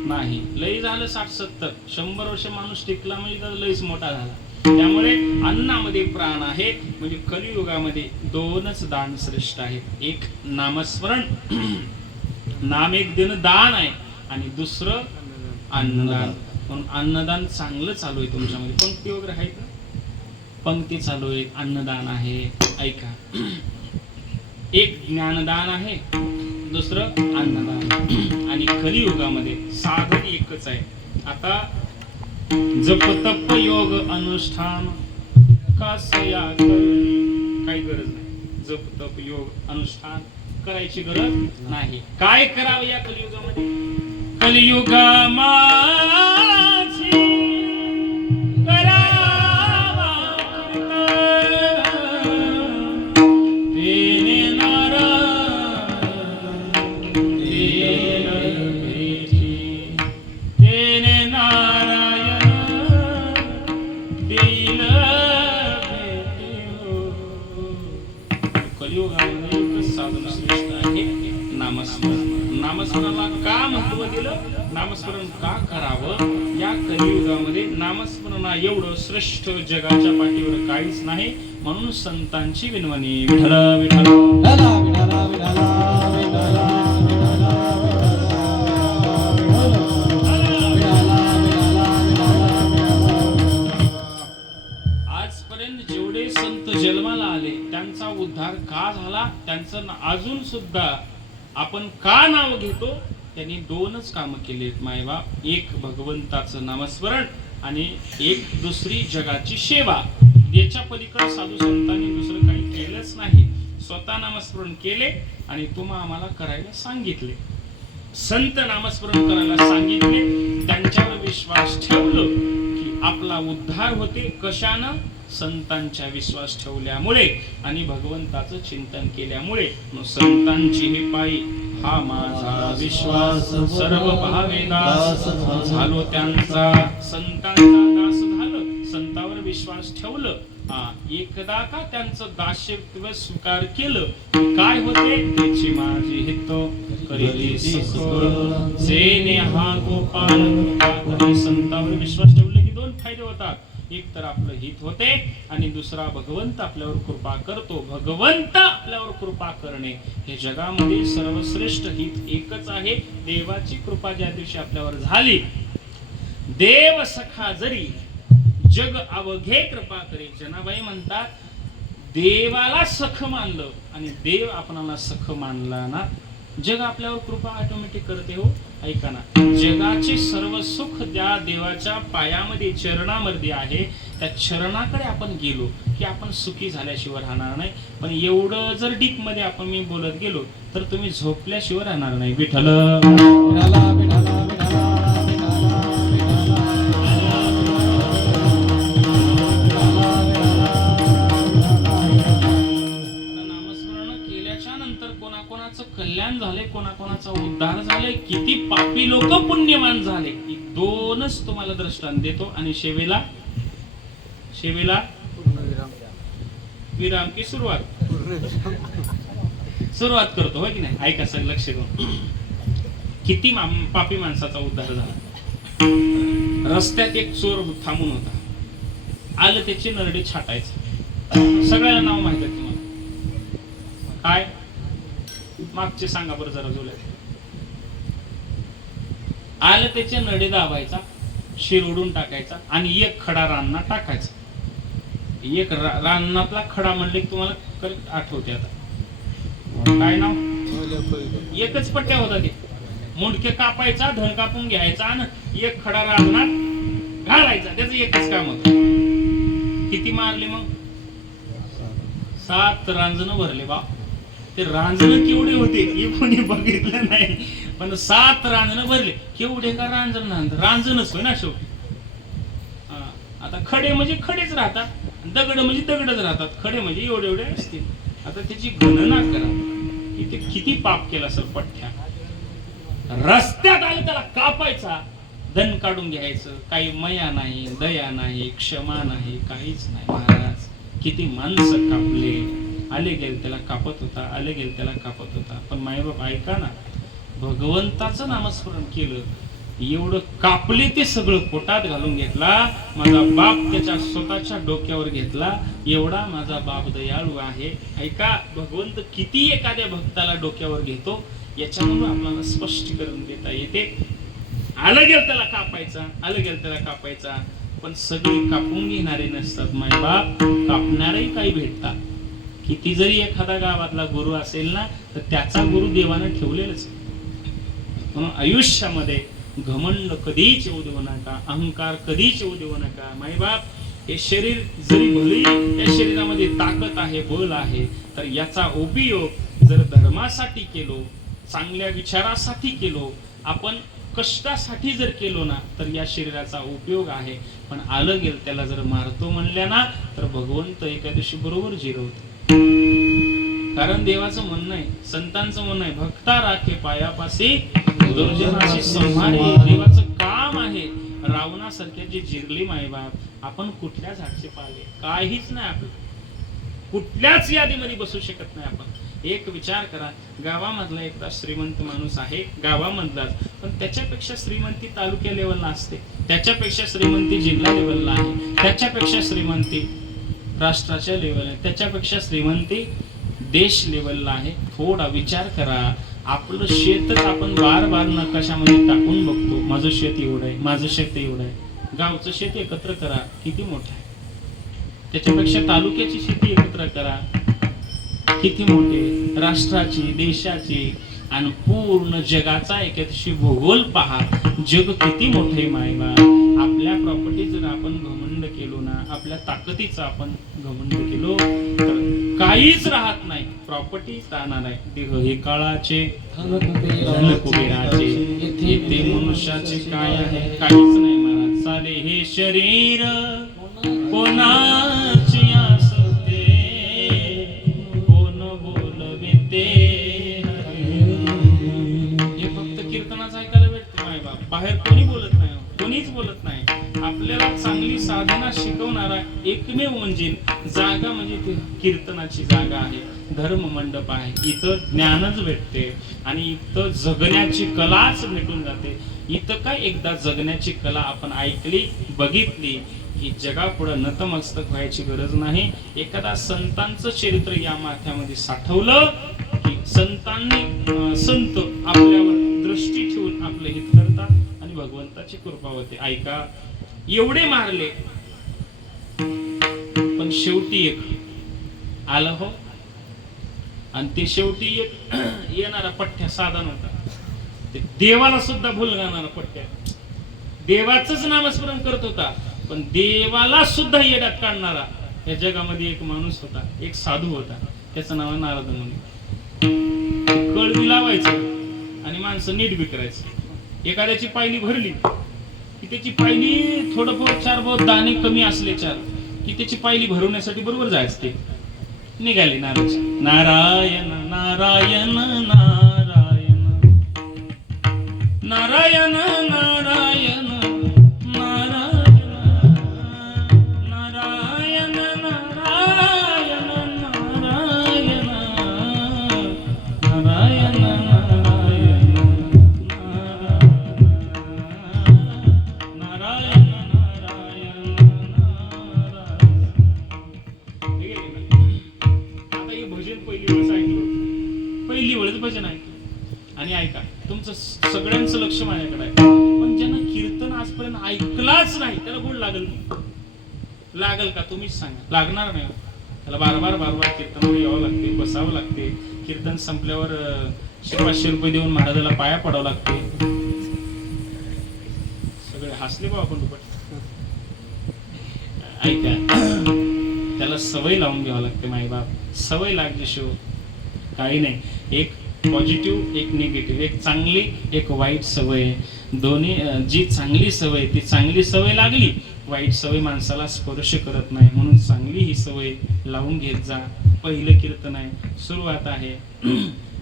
नाही. लई झालं 60-70 100 वर्ष माणूस टिकला म्हणजे तर लईच मोठा झाला. त्यामुळे अन्नामध्ये प्राण आहे. म्हणजे कलियुगामध्ये 2च दान श्रेष्ठ आहेत. एक नामस्मरण नाम एक देणं दान आहे आणि दुसरं अन्नदान. म्हणून अन्नदान चांगलं चालू आहे तुमच्यामध्ये. पंक्ती वगैरे आहेत ना. पंक्ती चालू आहे. अन्नदान आहे. ऐका एक ज्ञानदान आहे दुसरं अन्नदान. आणि कलियुगामध्ये साधन एकच आहे. आता जप तप योग अनुष्ठान कासया काही गरज नाही. जप तप योग अनुष्ठान करायची गरज नाही. काय करावं या कलियुगामध्ये कलियुगामध्ये नामस्मरणाला का महत्व दिलं. नामस्मरण का करावं या कलियुगामध्ये. नामस्मरणा एवढं श्रेष्ठ जगाच्या पाठीवर काहीच नाही. म्हणून संतांची विनवणी विठ्ठल विठ्ठल आजपर्यंत जेवढे संत जन्माला आले त्यांचा उद्धार का झाला. त्यांचं अजून सुद्धा आपण का नाव घेतो. त्यांनी 2च कामं केलीत मायबाप. एक भगवंताचं नामस्मरण आणि एक दुसरी जगाची सेवा. याच्या पलीकडे साधू संतांनी दुसरं काही केलंच नाही. स्वतः नामस्मरण केले आणि तुम्हा आम्हाला करायला सांगितले. संत नामस्मरण करायला सांगितले. त्यांच्यावर विश्वास ठेवलं की आपला उद्धार होते. कशानं संतांच्या विश्वास ठेवल्यामुळे आणि भगवंताचं चिंतन केल्यामुळे. संतांची हे पायी हा माझा विश्वास सर्व भावे दास झालो त्यांचा. संतांचा दास झालं. संतावर विश्वास ठेवलं एकदा का त्यांचं दास्यत्व स्वीकार केलं काय होते, त्याची माझी हित करीली सख जेणे हा गोपाळ कृपा संतावर विश्वास ठेवले की दोन फायदे होतात. एक तर आपलं हित होते आणि दुसरा भगवंत आपल्यावर कृपा करतो. भगवंत आपल्यावर कृपा करणे हे जगामध्ये सर्वश्रेष्ठ हित एकच आहे. देवाची कृपा ज्या दिवशी आपल्यावर झाली, देव सखा जरी जग अवघे कृपा करे. जनाबाई म्हणतात देवाला सख मानलं आणि देव आपणाला सख मानला ना, जग आपल्यावर कृपा ऑटोमॅटिक करते. हो ऐका ना, जगाचे सर्व सुख त्या देवाच्या पायामध्ये चरणामध्ये आहे. त्या चरणाकडे आपण गेलो की आपण सुखी झाल्याशिवाय राहणार नाही. पण एवढं जर डीप मध्ये आपण मी बोलत गेलो तर तुम्ही झोपल्याशिवाय राहणार नाही. विठ्ठल विठ्ठला विठ्ठला विठ्ठला कल्याण झाले, कोणाकोणाचा उद्धार झाले, किती पापी लोक पुण्यवान झाले. दोनच तुम्हाला दृष्टांत देतो आणि शेवेला विराम की सुरुवात करतो, हो की नाही. ऐका सर, लक्ष देऊन. किती पापी माणसाचा उद्धार झाला. रस्त्यात एक चोर थांबून होता, आलं त्याची नरडी छाटायचं. सगळ्यांना नाव माहित आहे तुम्हाला. काय मागचे सांगा बरं जरा जोल्या. आलं त्याचे नडे दाबायचा, शिर उडून टाकायचा आणि एक खडा रान्ना टाकायचा. एक रान्नातला खडा म्हणले की तुम्हाला आठवते आता काय नाव. एकच पट्ट्या होता ते. मुंडके कापायचा, धन कापून घ्यायचा आणि एक खडा रान्नात घालायचा. त्याचं एकच काम होत. किती मारले मग? 7 रांजण भरले. बा ते रांजण केवढे होते हे कोणी बघितलं नाही, पण 7 रांजण भरले. केवढे का रांजण? रांजणच होय ना शेवटी. आता खडे म्हणजे खडेच राहतात, दगड म्हणजे दगडच राहतात. खडे म्हणजे एवढे एवढे असतील. आता त्याची गणना करा इथे किती पाप केला असेल. पठ्ठ्या रस्त्यात आलं त्याला कापायचा, धन काढून घ्यायचं. काही मया नाही, दया नाही, क्षमा नाही, काहीच नाही. महाराज किती माणसं कापले. आले गेले त्याला कापत होता, आले गेले त्याला कापत होता. पण मायबाप ऐका ना, भगवंताचं नामस्मरण केलं, एवढं कापले ते सगळं पोटात घालून घेतला. माझा बाप त्याच्या स्वतःच्या डोक्यावर घेतला. एवढा माझा बाप दयाळू आहे. ऐका, भगवंत किती एखाद्या भक्ताला डोक्यावर घेतो याच्यामधून आपल्याला स्पष्टीकरण देता येते. आलं गेल त्याला कापायचा, आलं गेल त्याला कापायचा. पण सगळे कापून घेणारे नसतात मायबाप, कापणारेही काही भेटतात. किती जरी एखादा गावातला गुरु असेल ना, तर त्याचा गुरु देवानं ठेवलेलंच. म्हणून आयुष्यामध्ये घमंड कधीच येऊ देऊ नका, अहंकार कधीच येऊ देऊ नका. मायबाप, हे शरीर जरी भले या शरीरामध्ये ताकद आहे, बल आहे, तर याचा उपयोग जर धर्मासाठी केलो, चांगल्या विचारासाठी केलो, आपण कष्टासाठी जर केलो ना, तर या शरीराचा उपयोग आहे. पण आलं गेल त्याला जर मारतो म्हणल्या ना, तर भगवंत एका दिवशी बरोबर जिरवतो. कारण देवाचं म्हणणं आहे, संतांचं म्हणणं आहे, भक्ता राखे पायापाशी दुर्जनाशी संहारे. देवाचं काम आहे. रावणासारख्या जे जिरले मायबाप, आपण कुठल्या झाडचे पाले? काहीच नाही. आपलं कुठल्याच यादीमध्ये बसू शकत नाही आपण. एक विचार करा, गावामधला एकदा श्रीमंत माणूस आहे, गावामधलाच, पण त्याच्यापेक्षा श्रीमंती तालुक्या लेवलला असते, त्याच्यापेक्षा श्रीमंती जिल्हा लेवलला आहे, त्याच्यापेक्षा श्रीमंती राष्ट्राच्या लेवल आहे, त्याच्यापेक्षा श्रीमंती देश लेवलला आहे. थोडा विचार करा. आपलं शेतच आपण बार बार नकाशामध्ये टाकून बघतो, माझं शेत एवढं आहे, माझं शेत एवढं आहे. गावचं शेत एकत्र करा, किती मोठं आहे. त्याच्यापेक्षा तालुक्याची शेती एकत्र करा, किती मोठे. राष्ट्राची, देशाची आणि पूर्ण जगाचा एकादशी भूगोल पहा, जग किती मोठे मायबा. आपल्या प्रॉपर्टी जर आपण घमंड केलो ना, आपल्या ताकदीचा आपण घमंड केलो तर काहीच राहत नाही. प्रॉपर्टी राहणार आहे. देह हे काळाचे, धन कुबेराचे, येथे मनुष्याचे काय आहे? काहीच नाही महाराज. साले हे शरीर कोणाचे असते, कोण बोलविते. हे फक्त कीर्तनाच ऐकायला भेटते मायबाप. बाहेर कोणी बोलत नाही, कोणीच बोलत नाही. आपल्याला चांगली साधना शिकवणारा एकमेव म्हणजे जागा म्हणजे ती कीर्तनाची जागा आहे, धर्म मंडप आहे. इथं ज्ञानच भेटते आणि इथं जगण्याची कलाच भेटून जाते. इथं काय एकदा जगण्याची कला आपण ऐकली बघितली की जगापुढे नतमस्तक व्हायची गरज नाही. एखादा संतांचं चरित्र या माथ्यामध्ये साठवलं की संतांनी संत आपल्यावर दृष्टी ठेवून आपले हित करतात आणि भगवंताची कृपा होते. ऐका, एवढे मारले पण शेवटी एक आलं हो. आणि ते शेवटी एक येणारा पठ्ठ्या साधा नव्हता, ते देवाला सुद्धा भूल घालणारा पठ्ठ्या. देवाचंच नामस्मरण करत होता पण देवाला सुद्धा येड्यात काढणारा या जगामध्ये एक माणूस होता, एक साधू होता. त्याचं नाव नारद मुनी. कळवी लावायचं आणि माणसं नीट बी करायचं. एखाद्याची पायली भरली की त्याची पायली थोडं बहुत चार बहुत दाणे कमी असले चार की त्याची पायली भरवण्यासाठी बरोबर जायचं. ते निघाले नाराज, नारायण नारायण नारायण नारायण नारायण नारायण नारायण नारायण नारायण नारायण भजन ऐकलं. आणि ऐका, तुमचं सगळ्यांचं लक्ष माझ्याकडे आहे. पण ज्यांना कीर्तन आजपर्यंत ऐकलाच नाही त्याला गोड लागल लागल का? तुम्हीच सांगा. लागणार नाही. त्याला बार बार कीर्तनावर यावं लागते, बसावं लागते. कीर्तन संपल्यावर 500 रुपये देऊन महाराजाला पाया पडावं लागते. सगळे हसले बा आपण दुपट. ऐका, त्याला सवय लावून घ्यावं लागते. माई बाप सवय लागली शिव काही नाही. एक पॉझिटिव्ह एक निगेटिव्ह, एक चांगली एक वाईट सवय. दोन्ही जी चांगली सवय ती चांगली सवय लागली, वाईट सवय माणसाला स्पर्श करत नाही. म्हणून चांगली ही सवय लावून घेत जा. पहिलं कीर्तन आहे, सुरुवात आहे.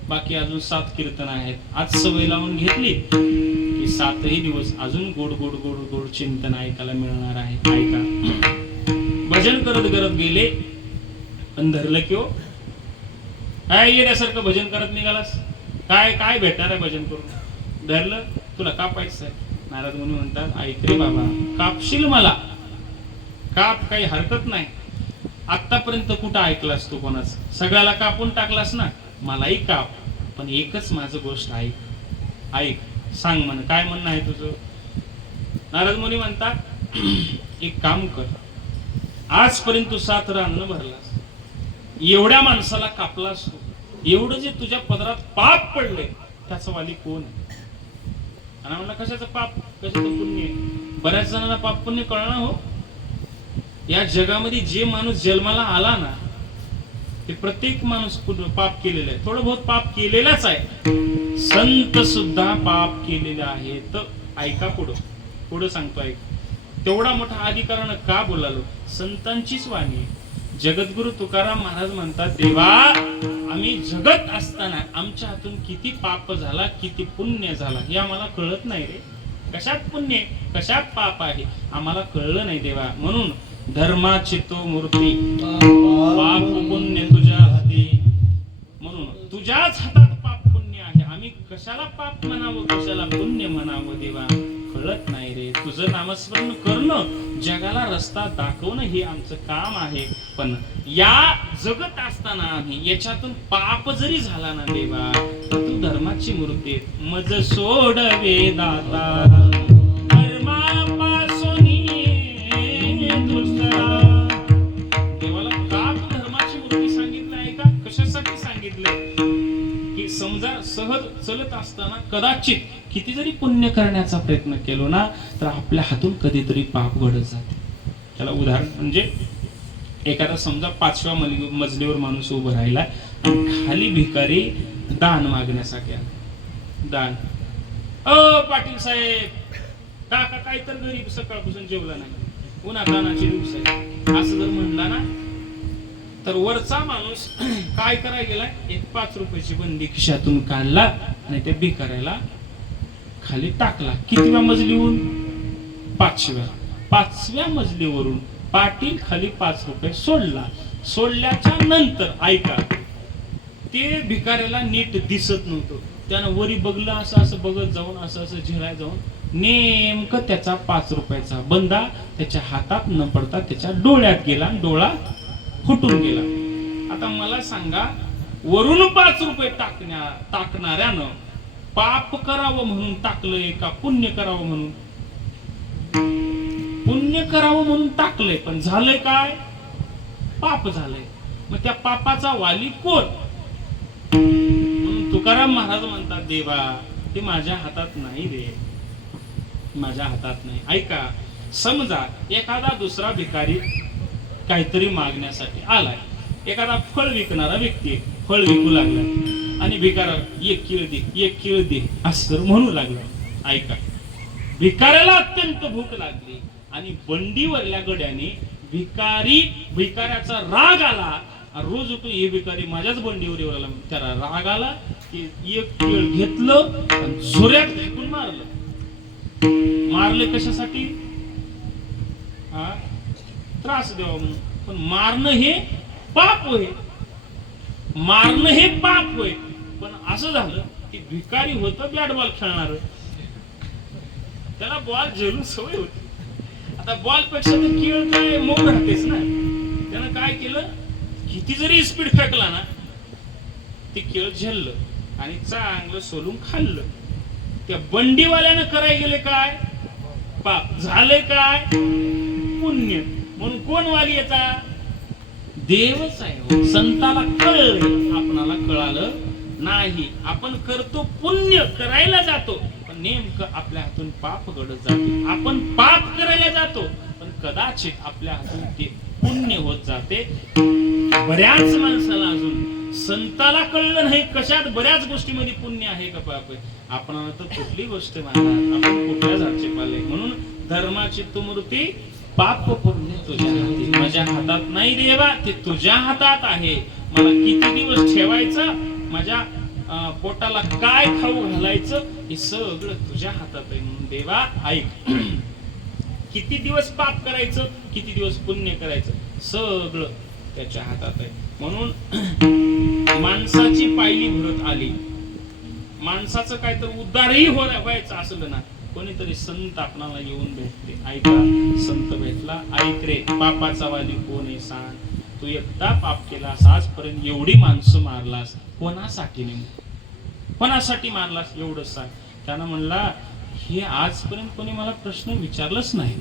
बाकी अजून 7 कीर्तन आहेत. आज सवय लावून घेतली की 7ही दिवस अजून गोड गोड गोड गोड चिंतन ऐकायला मिळणार आहे. ऐका, भजन करत करत गेले पण धरलं की हो काय येण्यासारखं भजन करत निघालास. काय काय भेटणार आहे भजन करून? धरलं, तुला कापायचं आहे. नारद मुनी म्हणतात, ऐक रे बाबा, कापशील मला काप, काही हरकत नाही. आतापर्यंत कुठं ऐकलास तू कोणाच? सगळ्याला कापून टाकलास ना, मलाही काप. पण एकच माझं गोष्ट ऐक, ऐक, सांग म्हण काय म्हणणं आहे तुझं? नारद मुनी म्हणतात, एक काम कर, आजपर्यंत तू 7 रान भरलास, एवढ्या माणसाला कापलास तू, एवढं जे तुझ्या पदरात पाप पडले त्याचं वाली कोण? आणि म्हणलं कशाचं पाप कशाचं पुण्य? बऱ्याच जणांना पाप पुण्य कळणार हो. या जगामध्ये जे माणूस जन्माला आला ना ते प्रत्येक माणूस पाप केलेला आहे, थोडं बहुत पाप केलेलाच आहे. संत सुद्धा पाप केलेले आहेत. ऐका पुढं पुढं सांगतो, ऐक. तेवढा मोठा अधिकारानं का बोलालो? संतांचीच वाणी. जगद्गुरु तुकाराम महाराज म्हणतात, देवा आम्ही जगत असताना आमच्या हातून किती पाप झाला, किती पुण्य झाला हे आम्हाला कळत नाही रे. कशात पुण्य कशात पाप आहे आम्हाला कळलं नाही देवा. म्हणून धर्माची तो मूर्ती, पाप पुण्य तुझ्या हाती. म्हणून तुझ्याच हातात पाप पुण्य आहे. आम्ही कशाला पाप म्हणावं कशाला पुण्य म्हणावं देवा कळत नाही रे. तुझं नामस्मरण करणं, जगाला रस्ता दाखवणं हे आमचं काम आहे. पण या जगत असताना आम्ही याच्यातून पाप जरी झाला ना देवा, तर तू धर्माची मूर्ती मज सोडवे दाता, धर्मापासून दुसरा. देवाला का तू धर्माची मूर्ती सांगितलं आहे का? कशासाठी सांगितलंय? की समजा सहज चलत असताना कदाचित किती जरी पुण्य करण्याचा प्रयत्न केलो ना तर आपल्या हातून कधीतरी पाप घडत जाते. त्याला उदाहरण म्हणजे एखादा समजा 5व्या मजलीवर माणूस उभं राहिला आणि खाली भिकारी दान मागण्यासाठी आला. दान, पाटील साहेब काका काय तर गरीब सकाळपासून जेवला नाही, उन्हा दानाचे दिवस आहे असं जर म्हणला ना तर वरचा माणूस काय करायला गेला, एक 5 रुपयाची बंदी खिशातून काढला आणि त्या भिकाऱ्याला खाली टाकला. कितव्या मजलीहून? 5व्या. 5व्या मजलीवरून पाटील खाली 5 रुपये सोडल्याच्या नंतर ऐका, ते भिकाऱ्याला नीट दिसत नव्हतं. त्यानं वरी बघलं, असं बघत जाऊन असं झिराय जाऊन नेमकं त्याचा 5 रुपयाचा बंदा त्याच्या हातात न पडता त्याच्या डोळ्यात गेला, डोळा फुटून गेला. आता मला सांगा, वरून 5 रुपये टाकणाऱ्यानं पाप करावं म्हणून टाकलंय का पुण्य करावं म्हणून? पुण्य करावं म्हणून टाकलंय, पण झालंय काय? पाप झालंय. मग त्या पापाचा वाली कोण? तुकाराम महाराज म्हणतात, देवा ते माझ्या हातात नाही रे, माझ्या हातात नाही. ऐका, समजा एखादा दुसरा भिकारी काहीतरी मागण्यासाठी आलाय, एखादा फळ विकणारा व्यक्ती फळ विकू लागला आणि भिकारा एक किळ दे असं म्हणू लागला. ऐका, भिकाऱ्याला अत्यंत भूक लागली आणि बंडीवरल्या गड्याने भिकाऱ्याचा राग आला. रोज होतो हे भिकारी माझ्याच बंडीवर येऊ लागला. त्याला राग आला की एक केळ घेतलं आणि झोऱ्यात फेकून मारलं. कशासाठी? त्रास द्यावा म्हणून. पण मारणं हे पाप होय, मारणं हे पाप होय. पण असं झालं की भिकारी होतं बॅट बॉल खेळणार, त्याला बॉल झेलून सवय होती. आता बॉल पेक्षा तर केळ काय मऊ राहतेच ना. त्यानं काय केलं, किती जरी स्पीड फेकला ना, ते केळ झेललं आणि चांगलं सोलून खाल्लं. त्या बंडीवाल्यानं करायला गेले काय? पाप. झालंय काय? पुण्य. म्हणून कोण वाली याचा? देवच आहे. संताला कळलं, आपणाला कळालं नाही. आपण करतो, पुण्य करायला जातो, पण नेमकं आपल्या हातून पाप घडत जाते. आपण पाप करायला जातो, पण कदाचित आपल्या हातून ते पुण्य होत जाते. बऱ्याच माणसाला अजून संताला कळलं नाही कशात बऱ्याच गोष्टीमध्ये पुण्य आहे का पाप आहे. आपणाला तर कुठली गोष्ट मानणार, आपण कुठल्या झाडचे पाले. म्हणून धर्माची मूर्ती पाप पुण्य तुझ्या हाती, माझ्या हातात नाही देवा, ते तुझ्या हातात आहे. मला किती दिवस ठेवायचं, माझ्या पोटाला काय खाऊ घालायचं, हे सगळं तुझ्या हातात आहे. म्हणून देवा ऐक, किती दिवस पाप करायचं, किती दिवस पुण्य करायचं, सगळं त्याच्या हातात आहे. म्हणून माणसाची पायली भरत आली, माणसाचं काय तर उद्धारही व्हायचं असलं ना, कोणीतरी संत आपणाला येऊन भेटते. ऐका, संत भेटला, ऐक रे, पापाचा वाली कोण आहे सांग. तू एकदा पाप केलास, आजपर्यंत एवढी माणसं मारलास, कोणासाठी नाही, कोणासाठी मारलास एवढंच सांग. त्यानं म्हणला, हे आजपर्यंत कोणी मला प्रश्न विचारलंच नाही.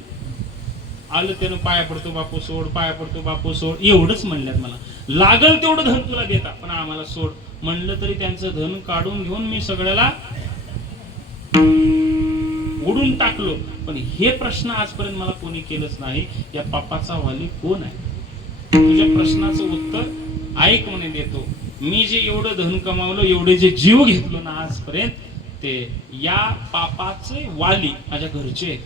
आलं त्यानं, पाया पडतो बापू सोड, पाया पडतो बापू सोड, एवढंच म्हणल्यात. मला लागल तेवढं धन तुला देता, पण आम्हाला सोड म्हणलं तरी त्यांचं धन काढून घेऊन मी सगळ्याला उडून टाकलो. पण हे प्रश्न आजपर्यंत मला कोणी केलंच नाही, या पापाचा वाली कोण आहे? तुझ्या प्रश्नाचं उत्तर ऐक म्हणे देतो. मी जे एवढं धन कमावलं, एवढे जे जीव घेतलो ना आजपर्यंत, ते या पापाचे वाली माझ्या घरचे आहेत.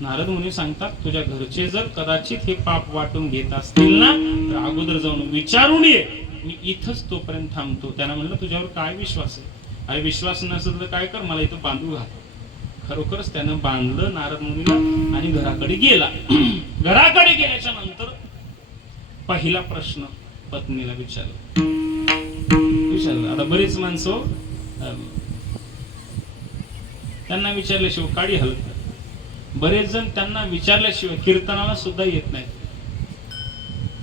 नारद मुनी सांगतात, तुझ्या घरचे जर कदाचित हे पाप वाटून घेत असतील ना, तर अगोदर जाऊन विचारून ये, मी इथंच तोपर्यंत थांबतो. त्यानं म्हणलं, तुझ्यावर काय विश्वास आहे? अरे विश्वास नसेल तर काय कर, मला इथं बांधू घाल. खरोखरच त्यानं बांधलं नारद मुनीला आणि घराकडे गेला. घराकडे गेल्याच्या नंतर पहिला प्रश्न पत्नीला विचारला. आता बरेच माणसं त्यांना विचारल्याशिवाय काडी हलत. बरेच जण त्यांना विचारल्याशिवाय कीर्तनाला सुद्धा येत नाही.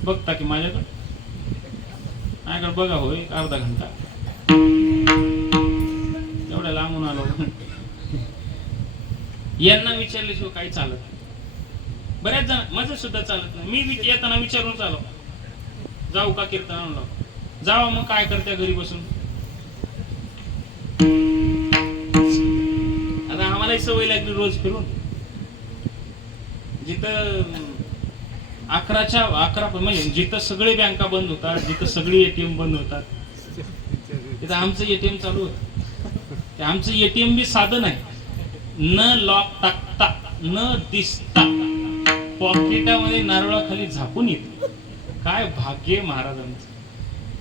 बघता की माझ्याकडे बघा होय, अर्धा घंटा एवढ्या लांबून आलो. यांना विचारल्याशिवाय काही चालत नाही. बऱ्याच जण माझं सुद्धा चालत नाही. मी येताना विचारून आलो, जाऊ का कीर्तनाला? जावा. मग काय करत्या घरी बसून? आता आम्हाला सवय लागली रोज फिरून. जिथं 11 म्हणजे जिथं सगळे बँका बंद होतात, जिथं सगळे एटीएम बंद होतात, तिथं आमचं एटीएम चालू होत. ते आमचं एटीएम बी साधं नाही, न लॉक टाकता, न दिसता, पॉकेटामध्ये नारळाखाली झाकून येत. काय भाग्य महाराजांचं.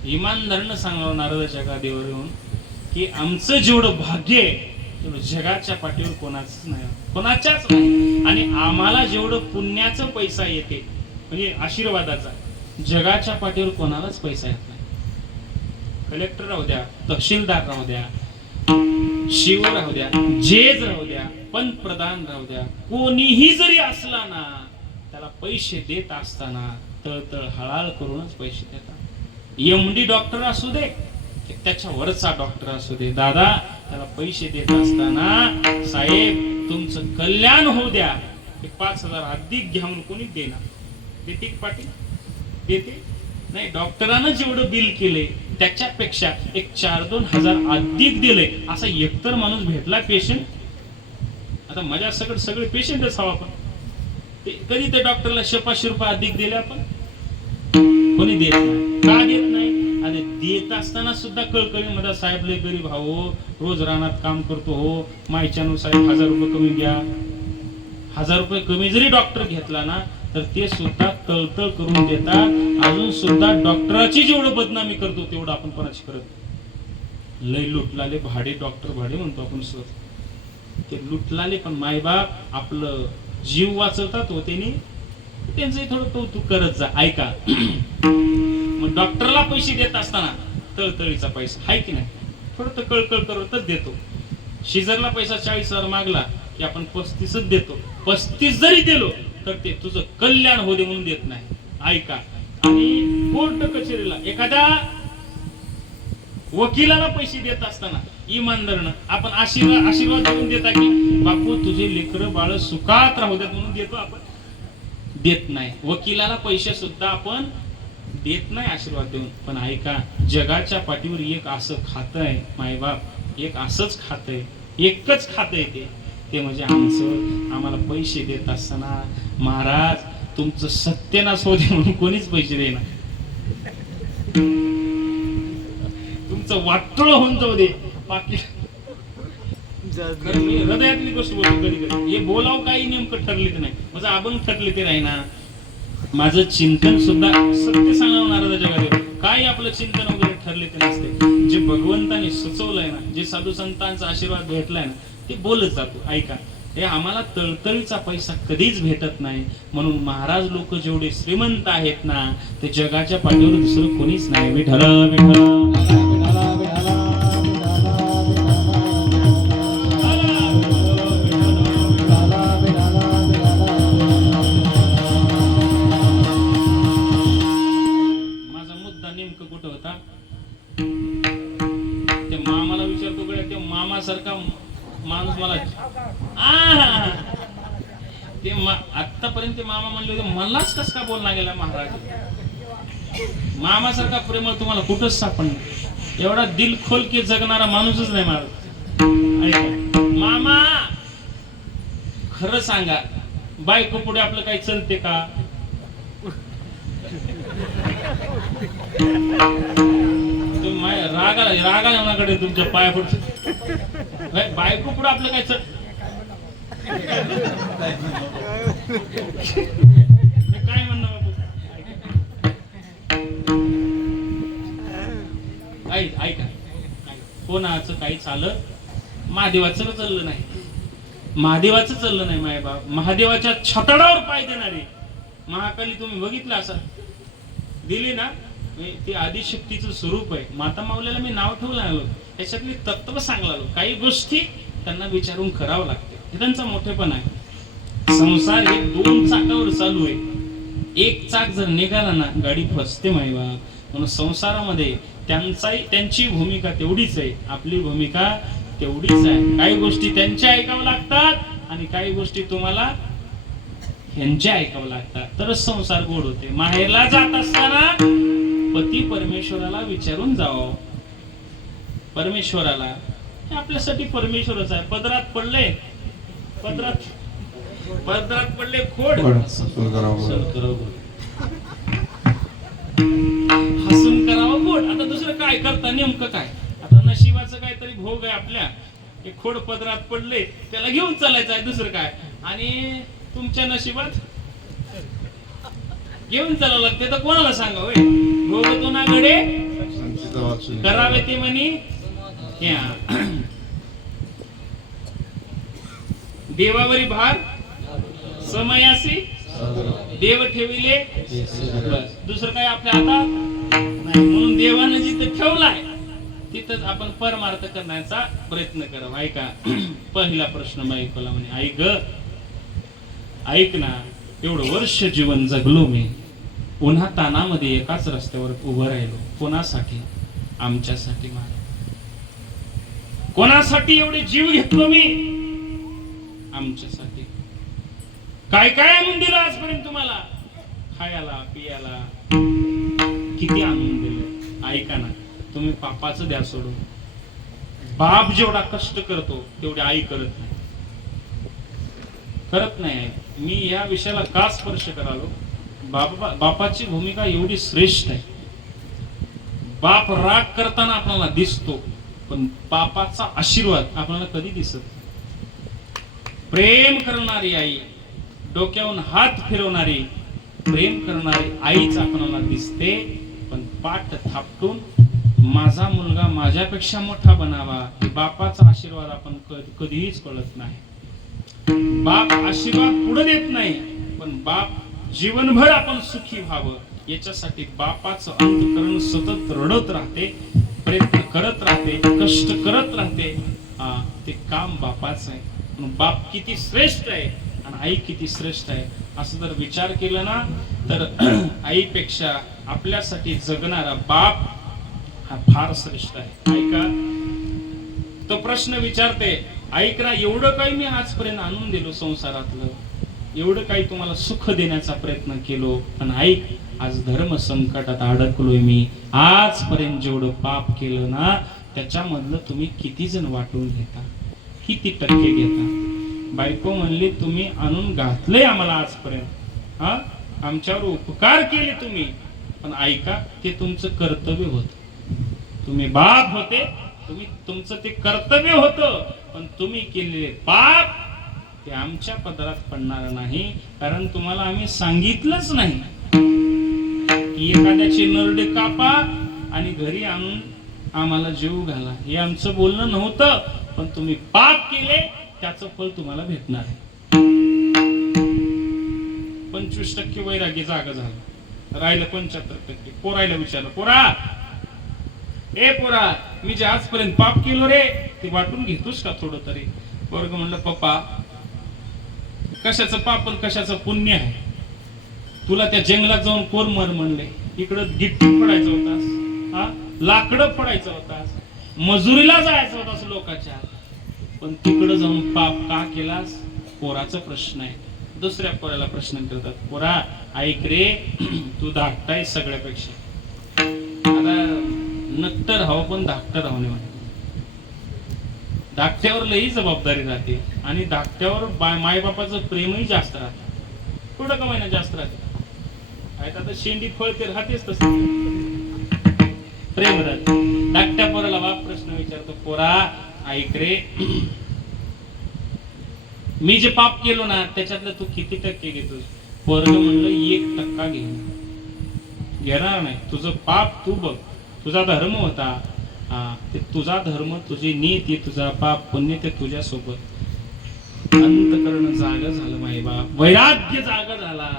इमानदारीनं सांगावं नारदाच्या गादीवर येऊन की आमचं जेवढं भाग्य आहे जगाच्या पाठीवर कोणाचंच नाही, कोणाच्याच नाही. आणि आम्हाला जेवढं पुण्याचं पैसा येते म्हणजे आशीर्वादाचा, जगाच्या पाठीवर कोणालाच पैसा येत नाही. कलेक्टर राहू द्या, तहसीलदार राहू द्या, शिव राहू द्या, जेज राहू द्या, पंतप्रधान राहू द्या, कोणीही जरी असला ना, त्याला पैसे देत असताना तळतळ हळाळ करूनच पैसे देतात. एमडी डॉक्टर असू दे, त्याच्या वरचा डॉक्टर असू दे, दादा त्याला पैसे देत असताना साहेब तुमचं कल्याण होऊ द्या, 5,000 अधिक घ्या म्हणून कोणी देणार? देते पाटील? देते नाही. डॉक्टरानं जेवढं बिल केले त्याच्यापेक्षा 4-2 हजार अधिक दिले, असा एकतर माणूस भेटला पेशंट? आता माझ्या सगळे पेशंटच हवा. आपण कधी त्या डॉक्टरला 500 रुपये अधिक दिले आपण? कोणी देत नाही. का देत नाही? आणि देत असताना सुद्धा कळकळी मध्ये, साहेब लय गरीब हो, रोज रानात काम करतो हो, मायच्यानु साहेब 1000 रुपये कमी द्या. 1000 रुपये कमी जरी डॉक्टर घेतला ना, तर ते सुद्धा तळतळ करून देतात. अजून सुद्धा डॉक्टराची जेवढं बदनामी करतो तेवढं आपण कोणाची करत. लय लुटलाले भाडे, डॉक्टर भाडे म्हणतो आपण स्वतः. ते लुटलाले पण मायबाप आपलं जीव वाचवतात होते, त्यांचंही थोडं कौतुक करत जा. ऐका, मग डॉक्टरला पैसे देत असताना तळतळीचा पैसा आहे की नाही, थोडं तर कळकळ करतच देतो. शिजरला पैसा 40,000 मागला की आपण 35च देतो. 35 जरी दिलो तर ते तुझं कल्याण होऊ दे म्हणून देत नाही. ऐका, आणि कोर्ट कचेरीला एखाद्या वकिलाला पैसे देत असताना इमानदारनं आपण आशीर्वाद देऊन देता की बापू तुझे लेकरं बाळ सुखात राहू द्यात म्हणून देतो आपण? देत नाही. वकिलाला पैसे सुद्धा आपण देत नाही आशीर्वाद देऊन. पण ऐका, जगाच्या पाठीवर एक असं खातं आहे मायबाप, एक असंच खातं आहे, एकच खातं आहे ते म्हणजे आमचं. आम्हाला पैसे देत असताना महाराज तुमचं सत्यानाश होऊ दे म्हणून कोणीच पैसे देणार. तुमचं वाटोळ होऊन जाऊ दे. बाकी मी हृदयातली गोष्ट बोलतो कधी कधी. हे बोलाव काही नेमकं ठरले नाही, माझं अभंग ठरले ते नाही ना. माझं चिंतन सुद्धा सत्य सांगणार जगात काय आपलं चिंतन वगैरे ठरले ते नसते. जे भगवंताने सुचवलंय ना, जे साधू संतांचा आशीर्वाद भेटलाय ना, ते बोलत जातो. ऐका, हे आम्हाला तळतळीचा पैसा कधीच भेटत नाही. म्हणून महाराज लोक जेवढे श्रीमंत आहेत ना, ते जगाच्या पाठीवर दुसरं कोणीच नाही. विठ्ठल विठ्ठल सारखा माणूस मला ते आतापर्यंत मामा म्हणले होते, मलाच कस का बोलला गेला महाराज? मामा सारखा प्रेमळ तुम्हाला कुठंच सापडणार. एवढा दिल खोल के जगणारा माणूसच नाही महाराज. मामा खरं सांगा, बायको पुढे आपलं काही चलते का? रागाला एवढाकडे तुमच्या पाया पुढे बायको पुढे आपलं काय काय म्हणणं बाबू? ऐका, कोणाचं काही चालत, महादेवाचं चाललं नाही. महादेवाचं चाललं नाही माय बाप. महादेवाच्या छतडावर पाय देणारे महाकाली तुम्ही बघितलं असं दिली ना, ते आदिशक्तीचं स्वरूप आहे. माता माऊलीला मी नाव ठेवलं आलो, त्याच्यातली तत्व सांगलालो. काही गोष्टी त्यांना विचारून करावं लागते, हे त्यांचा मोठेपण आहे. संसार हे 2 चाकावर चालू आहे. एक चाक जर निघाला ना, गाडी फसते मायबा. म्हणून संसारामध्ये त्यांची भूमिका तेवढीच आहे, आपली भूमिका तेवढीच आहे. काही गोष्टी त्यांच्या ऐकावं लागतात आणि काही गोष्टी तुम्हाला ह्यांच्या ऐकावं लागतात, तरच संसार गोड होते. माहेरला जात असताना पती परमेश्वराला विचारून जावं. परमेश्वराला, हे आपल्यासाठी परमेश्वरच आहे. पदरात पडले खोड, हसून करावं गोड. आता दुसरं काय करता, नेमकं काय? आता नशिबाचं काहीतरी भोग आहे आपल्या. हे खोड पदरात पडले, त्याला घेऊन चालायचं आहे. दुसरं काय? आणि तुमच्या नशिबात घेऊन चालावं लागते, तर कोणाला सांगावं? भोगतो ना गडे करावे ते म्हणी. देवावरी भार समयासी देव ठेविले बस. दुसरं काय आपल्या हातात नाही. म्हणून देवानं जिथं ठेवलाय तिथंच आपण परमार्थ करण्याचा प्रयत्न करावा. ऐका पहिला प्रश्न बायकोला म्हणे, आई ग ऐक ना, एवढं वर्ष जीवन जगलो मी, पुन्हा तानामध्ये एकाच रस्त्यावर उभं राहिलो. कोणासाठी? आमच्यासाठी. मला कोणासाठी एवढे जीव घेतलो मी? आमच्यासाठी. काय काय आणून दिलं आजपर्यंत तुम्हाला? खायला पियाला किती आणून दिलं. ऐका ना, तुम्ही पापाचं द्या सोडून. बाप जेवढा कष्ट करतो तेवढी आई करत नाही. करत नाही. मी या विषयाला का स्पर्श करालो? बापाची भूमिका एवढी श्रेष्ठ आहे. बाप राग करताना आपल्याला दिसतो, पण बापाचा आशीर्वाद आपल्याला कधी दिसत. प्रेम करणारी आई, डोक्यावरून हात फिरवणारी प्रेम करणारी आईच आपल्याला दिसते. पण पाठ थापटून माझा मुलगा माझ्यापेक्षा मोठा बनावा, बापाचा आशीर्वाद आपण कधीच कळत नाही. बाप आशीर्वाद पुढे देत नाही, पण बाप जीवनभर आपण सुखी व्हावं याच्यासाठी बापाचं अंतःकरण सतत रडत राहते, प्रयत्न करत राहते, कष्ट करत राहते. ते काम बापाचं आहे. म्हणून बाप किती श्रेष्ठ आहे आणि आई किती श्रेष्ठ आहे असं जर विचार केला ना, तर आईपेक्षा आपल्यासाठी जगणारा बाप हा फार श्रेष्ठ आहे. ऐका, तो प्रश्न विचारते, ऐक ना, एवढं काही मी आजपर्यंत आणून दिलो संसारातलं, एवढं काही तुम्हाला सुख देण्याचा प्रयत्न केलो, पण ऐक, आज धर्म संकटात अडकलोय मी. आजपर्यंत जेवढं पाप केलं ना, त्याच्यामधलं तुम्ही किती जण वाटून घेता, किती टक्के घेता? बायको म्हणली, तुम्ही आणून घातलंय आम्हाला आजपर्यंत, आमच्यावर उपकार केले तुम्ही, पण ऐका, ते तुमचं कर्तव्य होत. तुम्ही बाप होते, तुमचं ते कर्तव्य होतं, पण तुम्ही केलेले पाप ते आमच्या पदरात पडणार नाही. कारण तुम्हाला आम्ही सांगितलंच नाही की एखाद्याची नरडे कापा आणि घरी आणून आम्हाला जीव घाला, हे आमचं बोलणं नव्हतं. पण तुम्ही पाप केले, त्याचं फळ तुम्हाला भेटणार आहे. 25% वैराग्य जागा झालं, राहिलं 75%. पोरायला विचारलं, पोरा, ए पोरा, मी जे आजपर्यंत पाप केलो रे, ते वाटून घेतोस का थोडं तरी? वर्ग म्हणलं, पप्पा, कशाचं पाप आणि कशाचं पुण्य आहे? तुला त्या जंगलात जाऊन कोण मर म्हणले? इकडं गिट्टी पडायचं होतास, लाकडं पडायचं होतास, मजुरीला जायचं होतास लोकांच्या, पण तिकडं जाऊन पाप का केलास? पोराचा प्रश्न आहे. दुसऱ्या पोराला प्रश्न करतात, पोरा ऐक रे, तू धाकटाय सगळ्यापेक्षा, आता नक्टर राहावं पण धाकटं राहू नये. धाकट्यावर लई जबाबदारी राहते आणि धाकट्यावर मायबापाचं प्रेमही जास्त राहते. थोडं का महिना जास्त राहते. आता शेंडी फळ ते राहतेच तसं प्रेम राहते. धाकट्या पोराला बाप प्रश्न विचारतो, पोरा ऐक रे, मी जे पाप केलो ना त्याच्यातलं तू किती टक्के घेतोस? पोरग म्हणलं 1% घेणार नाही. तुझं पाप तू बघ, तुझा धर्म होता, ते तुझा धर्म, तुझी नीती, तुझा पाप पुण्य ते तुझ्या सोबत. अंतःकरण जागा झालं माय बाप, वैराग्य जागा झाला.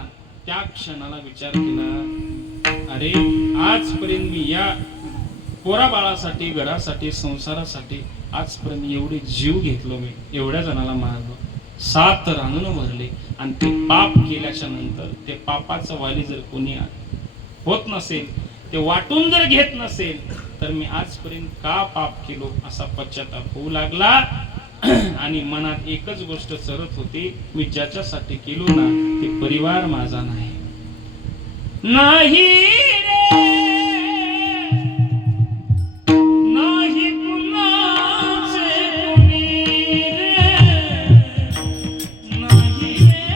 त्या क्षणाला विचार केला, अरे आजपर्यंत मी या पोरा बाळासाठी, घरासाठी, संसारासाठी आजपर्यंत एवढे जीव घेतलो, मी एवढ्या जणाला मारलो, 7 रांगण भरले, आणि ते पाप केल्याच्या नंतर ते पापाचं वाली जर कोणी होत नसेल, ते वाटून जर घेत नसेल, तर मी आजपर्यंत का पाप केलो असा पश्चाताप होऊ लागला. आणि मनात एकच गोष्ट सरत होती, मी ज्याच्यासाठी केलो ना ते परिवार माझा नाही. नाही रे, नाही कुणाचे कोणी रे, नाही रे,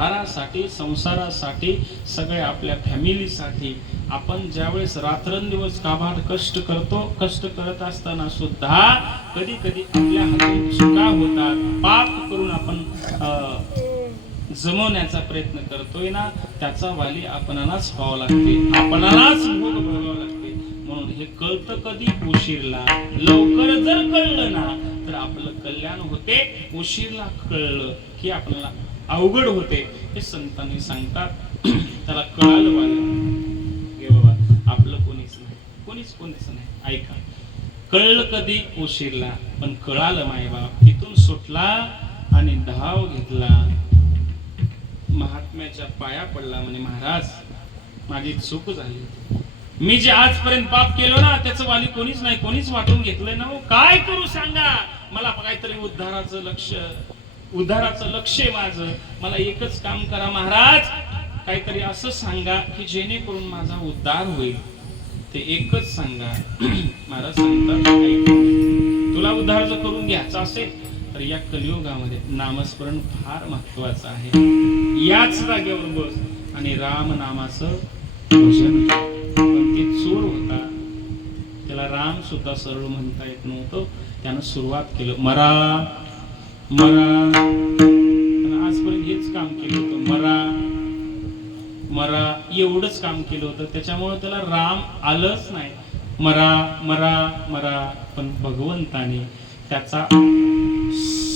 परिवारासाठी, संसारासाठी, सगळ्या आपल्या फॅमिलीसाठी आपण ज्यावेळेस रात्रंदिवस काबाड कष्ट करतो, कष्ट करत असताना सुद्धा कधी कधी आपल्या हातून चुका होतात, पाप करून आपण जमवण्याचा प्रयत्न करतोय ना, त्याचा वाली आपणालाच व्हावं लागते, आपणालाच भोग भोगावं लागते. म्हणून हे कळतं कधी? उशीरला. लवकर जर कळलं ना तर आपलं कल्याण होते, उशीरला कळलं की आपल्याला अवघड होते. हे संतांनी सांगतात. त्याला कळालं वालं, हे बाबा आपलं कोणीच नाही, कोणीच नाही. ऐका, कळलं कधी? उशीरला. पण कळालं मायबाप, तिथून सुटला आणि धाव घेतला, महात्म्याच्या पाया पडला, म्हणे महाराज माझी चूक झाली, मी जे आजपर्यंत पाप केलं ना त्याचं वाली कोणीच नाही, कोणीच वाटून घेतलंय ना. काय करू सांगा, मला काहीतरी उद्धाराचं लक्ष आहे माझं, मला एकच काम करा महाराज, काहीतरी असं सांगा की जेणेकरून माझा उद्धार होईल, ते एकच सांगा. महाराज सांगतात, तुला उद्धार जर करून घ्यायचा असेल तर या कलियुगामध्ये नामस्मरण फार महत्वाचं आहे. याच जागेवर बस आणि राम नामाचं भजन. पण ते चोर होता, त्याला राम सुद्धा सरळ म्हणता येत नव्हतं, त्यानं सुरुवात केलं मरा मरा. आजपर्यंत हेच काम केलं होतं, मरा मरा एवढंच काम केलं होतं, त्याच्यामुळे त्याला राम आलंच नाही. मरा मरा मरा. पण भगवंताने त्याचा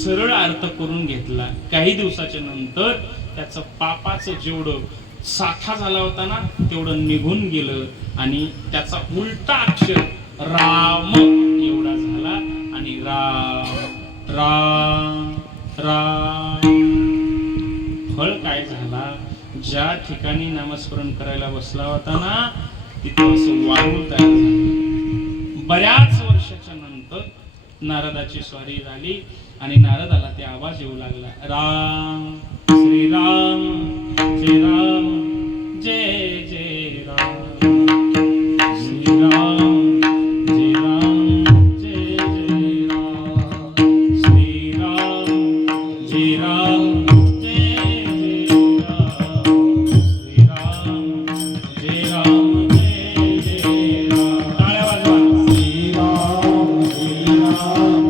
सरळ अर्थ करून घेतला. काही दिवसाच्या नंतर त्याचं पापाचं जेवढं साठा झाला होता ना तेवढं निघून गेलं आणि त्याचा उलटा अक्षर राम एवढा झाला आणि राम राम राम. फळ काय झाला? ज्या ठिकाणी नामस्मरण करायला बसला होता ना तिथं असं वाळून तयार झालं. बऱ्याच वर्षाच्या नंतर नारदाची स्वारी झाली आणि नारदाला ते आवाज येऊ लागला, राम श्रीराम जय राम जय जय राम, श्रीराम जय राम जय जय राम, श्रीराम जय राम जय जय राम, श्रीराम जय राम जय जय राम. टाळ्या वाजवा. श्रीराम श्रीराम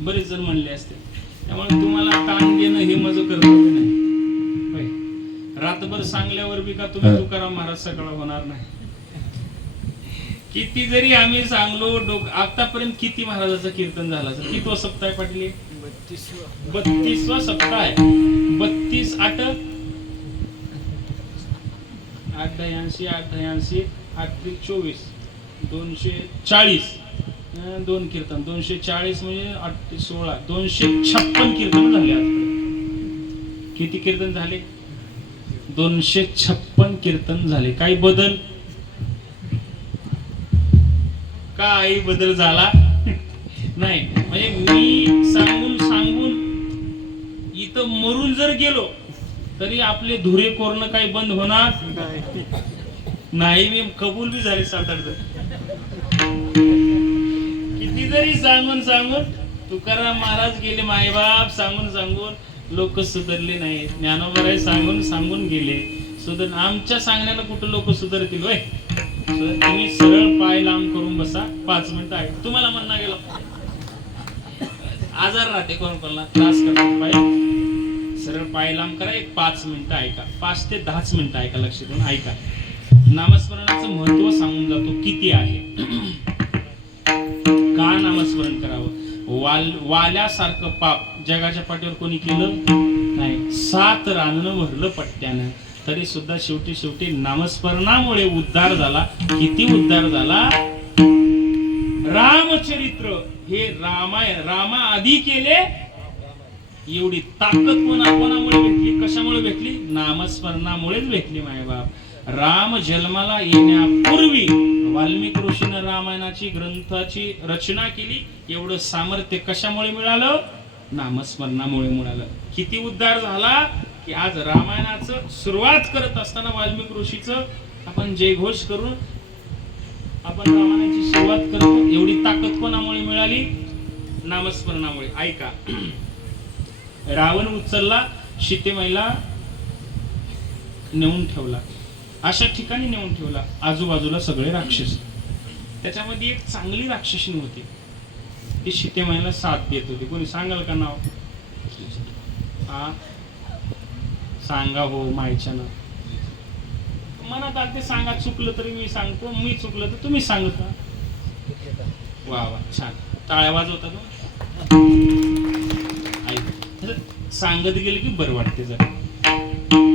बरेच जण म्हणले असते. त्यामुळे तुम्हाला ताण देणं हे माझं कर्तव्य नाही. होय. रातभर सांगल्यावर बी का तुम्ही तुकाराम महाराज सकाळ होणार नाही. किती जरी आम्ही सांगलो, आतापर्यंत किती महाराजाचं कीर्तन झालं असेल? किती सप्ताह पाटील? 32वा सप्ताह आहे. 32 8 88 88 8 24 240 दोन कीर्तन 240 म्हणजे 8 16 256 कीर्तन झाले आजपर्यंत. किती कीर्तन झाले? 256 कीर्तन झाले. काही बदल? काही बदल झाला नाही. म्हणजे मी सांगून इथं मरून जर गेलो तरी आपले धुरे कोरणं काही बंद होणार नाही. मी कबूल बी झाले 7-8 जण. किती जरी सांगून तुकाराम महाराज गेले, मायबाप सांगून लोक सुधारले नाही. ज्ञानोबराय सांगून गेले सुधर. आमच्या सांगण्याला कुठं लोक सुधारतील? होय. तुम्ही सरळ पाय लांब करून बसा, 5 मिनिटं आहे. तुम्हाला म्हणणं गेला आजार राहते, कोणाला त्रास करतात, पाय सरळ पाय लांब करा, एक 5 मिनिटं ऐका. 5 ते 10 मिनिटं ऐका, लक्ष देऊन ऐका. नामस्मरणाचं महत्व सांगून जातो किती आहे. का नामस्मरण करावं? वाल्यासारखं पाप जगाच्या पाठीवर कोणी केलं नाही. 7 राननं भरलं पट्ट्यानं, तरी सुद्धा शेवटी नामस्मरणामुळे उद्धार झाला. किती उद्धार झाला? रामचरित्र हे रामा आधी केले. एवढी ताकद कोणामुळे भेटली? कशामुळे भेटली? नामस्मरणामुळेच भेटली. मायबाप राम जन्माला येण्यापूर्वी वाल्मिक ऋषीने रामायणाची ग्रंथाची रचना केली. एवढं सामर्थ्य कशामुळे मिळालं? नामस्मरणामुळे मिळालं. किती उद्धार झाला की आज रामायणाचं सुरुवात करत असताना वाल्मिक ऋषीचं आपण जयघोष करून आपण रामायणाची सुरुवात करतो. एवढी ताकद कोणामुळे मिळाली? नामस्मरणामुळे. ऐका. रावण उचलला, सीतेमाईला नेऊन ठेवला. अशा ठिकाणी नेऊन ठेवला, आजूबाजूला सगळे राक्षस. त्याच्यामध्ये एक चांगली राक्षसीन होती, ती सीतेमाईला साथ देत होती. कोणी सांगाल का नाव? सांगा हो मायच्यानं. मनात आलं ते सांगा. चुकलं तरी मी सांगतो, मी चुकलं तर तुम्ही सांगता. वा वा, छान. टाळ्या वाजवता तो. सांगत गेले की बरं वाटते जरा.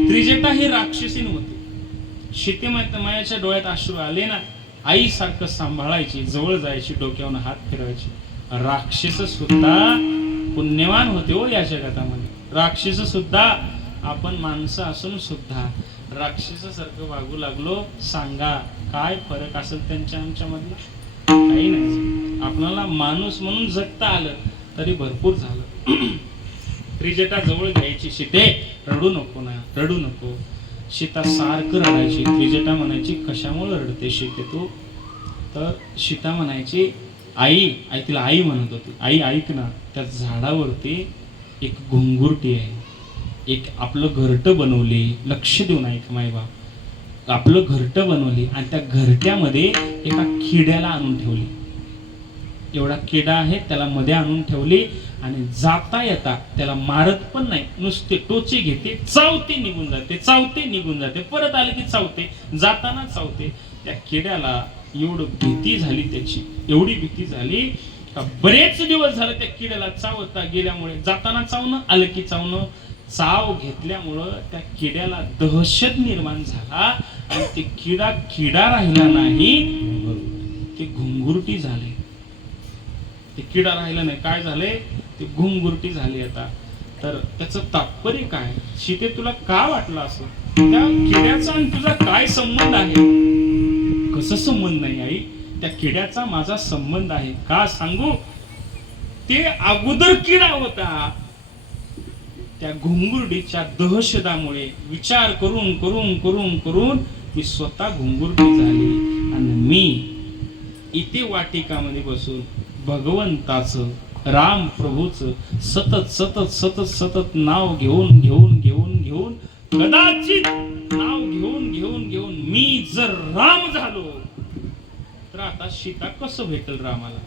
त्रिजटा ही राक्षसीन होती. सीतेमायाच्या डोळ्यात अश्रू आले ना, आई सारखं सांभाळायची, जवळ जायची, डोक्यावर हात फिरवायची. राक्षस सुद्धा पुण्यवान होते हो या जगातामध्ये. राक्षस सुद्धा, आपण माणसं असून सुद्धा राक्षसासारखं वागू लागलो. सांगा काय फरक असेल त्यांच्या आमच्या मधला? काही नाही. आपल्याला माणूस म्हणून जगता आलं तरी भरपूर झालं. त्रिजटा जवळ घ्यायची. सीते रडू नको ना, रडू नको. सीता सारखं रडायची. त्रिजटा म्हणायची कशामुळे रडते सीते तू? तर सीता म्हणायची आई, तिला आई म्हणत होती. आई ऐक ना, त्या झाडावरती एक घुंगुरटी आहे, एक आपलं घरटं बनवले. लक्ष देऊन ऐक मायबाप. आपलं घरटं बनवली आणि त्या घरट्यामध्ये एका किड्याला आणून ठेवली. एवढा किडा आहे, त्याला मध्ये आणून ठेवली आणि जाता येता त्याला मारत पण नाही, नुसते टोचे घेते, चावते, निघून जाते, चावते, निघून जाते, परत आले की चावते, जाताना चावते. त्या किड्याला एवढं भीती झाली, त्याची एवढी भीती झाली का बरेच दिवस झाले त्या किड्याला चावता गेल्यामुळे, जाताना चावणं, आलं की चावणं, चाव घेतल्यामुळं त्या किड्याला दहशत निर्माण झाला आणि ते किडा राहिला नाही, ते घुंगुरटी झाले. ते किडा राहिला नाही, काय झाले? ते घुंगुरटी झाली. आता तर त्याचं तात्पर्य काय? सीते तुला का वाटलं असं? त्या किड्याचा आणि तुझा काय संबंध आहे? कसं संबंध नाही आई? त्या किड्याचा माझा संबंध आहे. का सांगू? ते अगोदर किडा होता. त्या घुंगुरटीच्या दहशतामुळे विचार करून करून करून करून मी स्वतः घुंगुरटी झाली आणि मी इथे वाटिकामध्ये बसून भगवंताचं, राम प्रभूचं सतत सतत सतत सतत नाव घेऊन घेऊन घेऊन घेऊन, कदाचित नाव घेऊन घेऊन घेऊन मी जर राम झालो तर आता सीता कसं भेटेल रामाला?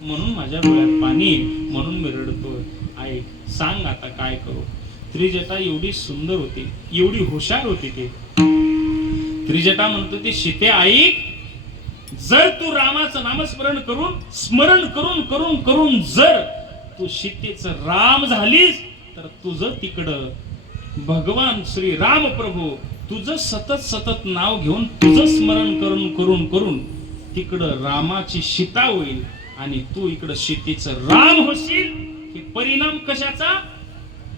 म्हणून माझ्या डोळ्यात पाणी, म्हणून मी रडतोय. आई सांग आता काय करू. त्रिजटा एवढी सुंदर होती, एवढी हुशार होती ती. त्रिजटा म्हणतो ती सीते ऐक, जर तू रामाचं नामस्मरण करून स्मरण करून करून करून जर तू सीतेचं राम झालीस तर तुझं तिकडं भगवान श्री राम प्रभू तुझं सतत सतत नाव घेऊन तुझं स्मरण करून करून करून तिकडं रामाची सीता होईल आणि तू इकडं सीतेचं राम होशील. हे परिणाम कशाचा?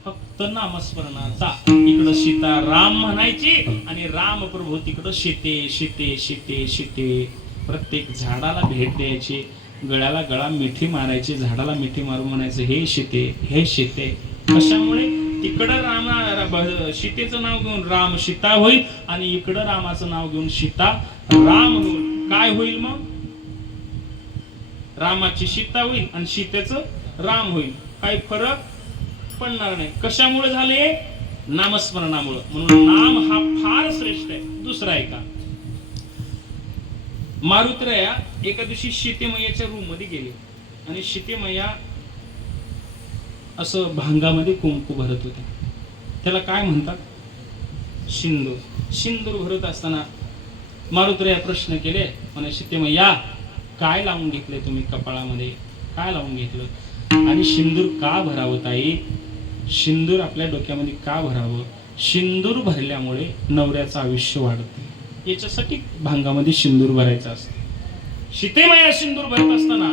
फक्त नामस्मरणाचा. इकडं सीता राम म्हणायची आणि राम प्रभू तिकडं सीते सीते सीते सीते. प्रत्येक झाडाला भेट द्यायची, गळ्याला गळा मिठी मारायची, झाडाला मिठी मारून म्हणायचं हे सीते हे सीते. कशामुळे? तिकडं सीतेचं नाव घेऊन राम सीता होईल आणि इकडं रामाचं नाव घेऊन सीता राम होईल. काय होईल मग? रामाची सीता होईल आणि सीतेचं राम होईल. काही फरक पडणार नाही. कशामुळे झाले? नामस्मरणामुळे. म्हणून नाम हा फार श्रेष्ठ आहे. दुसरा आहे का, मारुतराया एका दिवशी सीतेमय्याच्या रूम मध्ये गेले आणि सीतेमय्या असं भांगामध्ये कुंकू भरत होते. त्याला काय म्हणतात? सिंदूर. सिंदूर भरत असताना मारुतराया प्रश्न केले, म्हणे सीतेमय्या काय लावून घेतले तुम्ही कपाळामध्ये? काय लावून घेतलं? आणि सिंदूर का भरावं ताई? सिंदूर आपल्या डोक्यामध्ये का भरावं? सिंदूर भरल्यामुळे नवऱ्याचं आयुष्य वाढतं, याच्यासाठी भांगामध्ये सिंदूर भरायचं असतं. सीतेमय्या सिंदूर भरत असताना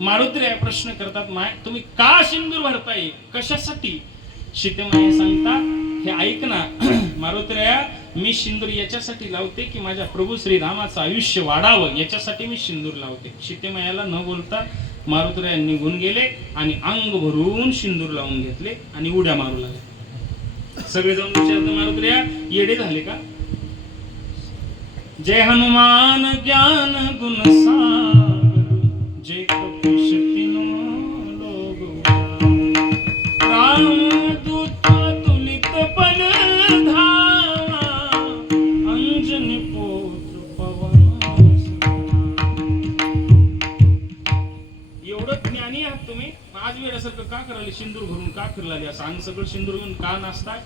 मारुतराया प्रश्न करतात, माय तुम्ही का सिंदूर भरताय? कशासाठी? सीतेमय्या सांगतात, हे ऐक ना मारुतराया, मी सिंदूर याच्यासाठी लावते की माझ्या प्रभू श्री रामाचं आयुष्य वाढावं, याच्यासाठी मी सिंदूर लावते. सीतेमय्याला न बोलता मारुतराया निघून गेले आणि अंग भरून सिंदूर लावून घेतले आणि उड्या मारू लागले. सगळे जाऊन विचारतात, मारुतराया येडे झाले का? जय हनुमान ज्ञान गुण सागर, जय कपीश तिनो लोग राम दूत तुलित बल धामा, अंजनी पुत्र पवन. एवढं ज्ञानी आहात तुम्ही, आज वेळासारखं का करायला? सिंदूर भरून का फिरलाले? असं अंग सगळं सिंदूर घेऊन का नाचताय?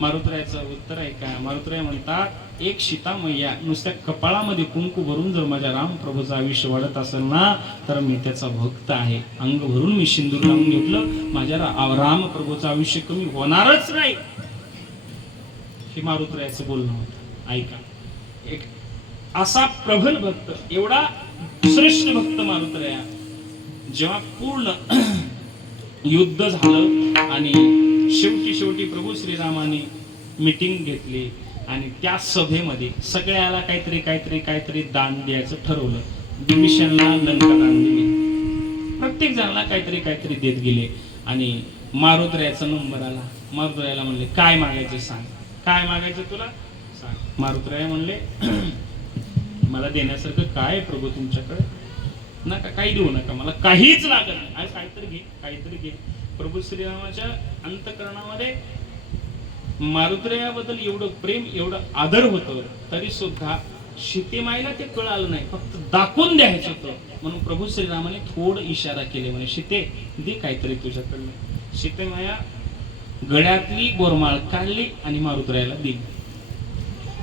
मारुतरायाचं उत्तर आहे का? मारुतराया म्हणतात, एक सीतामय्या नुसत्या कपाळामध्ये कुंकू भरून जर माझ्या राम प्रभूचं आयुष्य वाढत असेल ना तर मी त्याचा भक्त आहे. अंग भरून मी सिंदूर लावून घेतलं, माझ्या राम प्रभूचं आयुष्य कमी होणारच नाही. हे मारुतरायाचं बोलणं होतं. ऐका, एक असा प्रबल भक्त, एवढा श्रेष्ठ भक्त मारुतराया, जेव्हा पूर्ण युद्ध झालं आणि शेवटी प्रभू श्रीरामाने मीटिंग घेतली आणि त्या सभेमध्ये सगळ्याला काहीतरी दान द्यायचं ठरवलं. विभीषणला लंका दान दिली, प्रत्येक जणाला काहीतरी देत गेले आणि मारुतरायाचा नंबर आला. मारुतरायाला म्हणले, काय मागायचं सांग, काय मागायचं तुला सांग. मारुतराया म्हणले, मला देण्यासारखं काय प्रभू तुमच्याकडे? नका, काही देऊ नका, मला काहीच लागत नाही. काहीतरी घे. प्रभू श्रीरामाच्या अंतःकरणामध्ये मारुतरायाबद्दल एवढं प्रेम, एवढं आदर होतं, तरी सुद्धा सीतेमाईला ते कळालं नाही, फक्त दाखवून द्यायचं होतं. म्हणून प्रभू श्रीरामाने थोडं इशारा केले, म्हणे सीते दे काहीतरी तुझ्याकडनं. सीतेमाया गळ्यातली बोरमाळ काढली आणि मारुतरायाला दिली.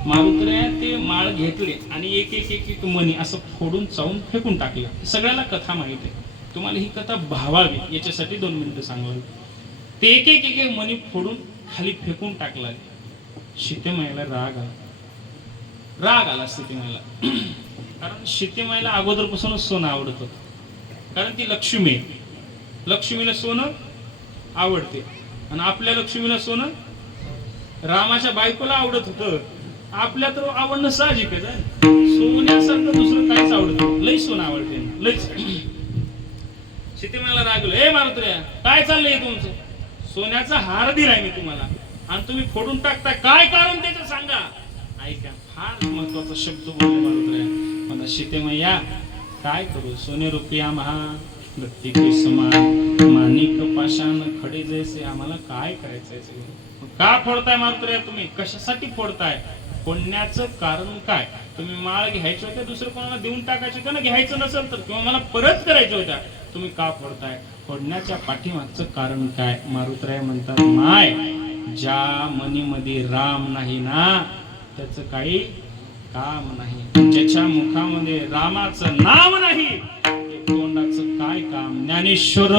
मारुतराया ते माळ घेतले आणि एक मणी असं फोडून चावून फेकून टाकलं. सगळ्याला कथा माहित आहे, तुम्हाला ही कथा भावावी याच्यासाठी 2 मिनिटं सांगावी. ते एक मणी फोडून खाली फेकून टाकला. सीतेमाईला राग आला सीतेमाईला. कारण सीतेमाईला अगोदरपासूनच सोनं आवडत होतं, कारण ती लक्ष्मी, लक्ष्मीला सोनं आवडते आणि आपल्या लक्ष्मीला सोनं रामाच्या बायकोला आवडत होतं. आपल्या तर आवडणं साहजिकच आहे. सोन्यासारखं दुसरं काहीच आवडत नाही, लई सोनं आवडते, लईच. सीतेमाईला रागलं, ए मारुतराया काय चाललंय तुमचं? सोन्याचा हार दिलाय मी तुम्हाला आणि तुम्ही फोडून टाकता, काय कारण त्याचं सांगा. ऐका, फार महत्वाचा शब्द बोलले मारुतराया. मला सीतेमय्या काय करू, सोने रुपया महान गत्ती के समान, माणिक पाषाण खडे जैसे, आम्हाला काय करायचंय? का फोडताय मारुतराया तुम्ही? कशासाठी फोडताय? फोडण्याचं कारण काय? तुम्ही माळ घ्यायचे होते, दुसरं कोणाला देऊन टाकायचे होते ना, घ्यायचं नसेल तर, किंवा मला परत करायच्या होत्या, तुम्ही का फोडताय? फोडण्याच्या पाठीमागचं कारण काय? मारुतराय म्हणतात, माय ज्या मनीमध्ये राम नाही ना त्याचं काही काम नाही. ज्याच्या मुखामध्ये रामाचं नाव नाही तोंडाचं काय काम? ज्ञानेश्वर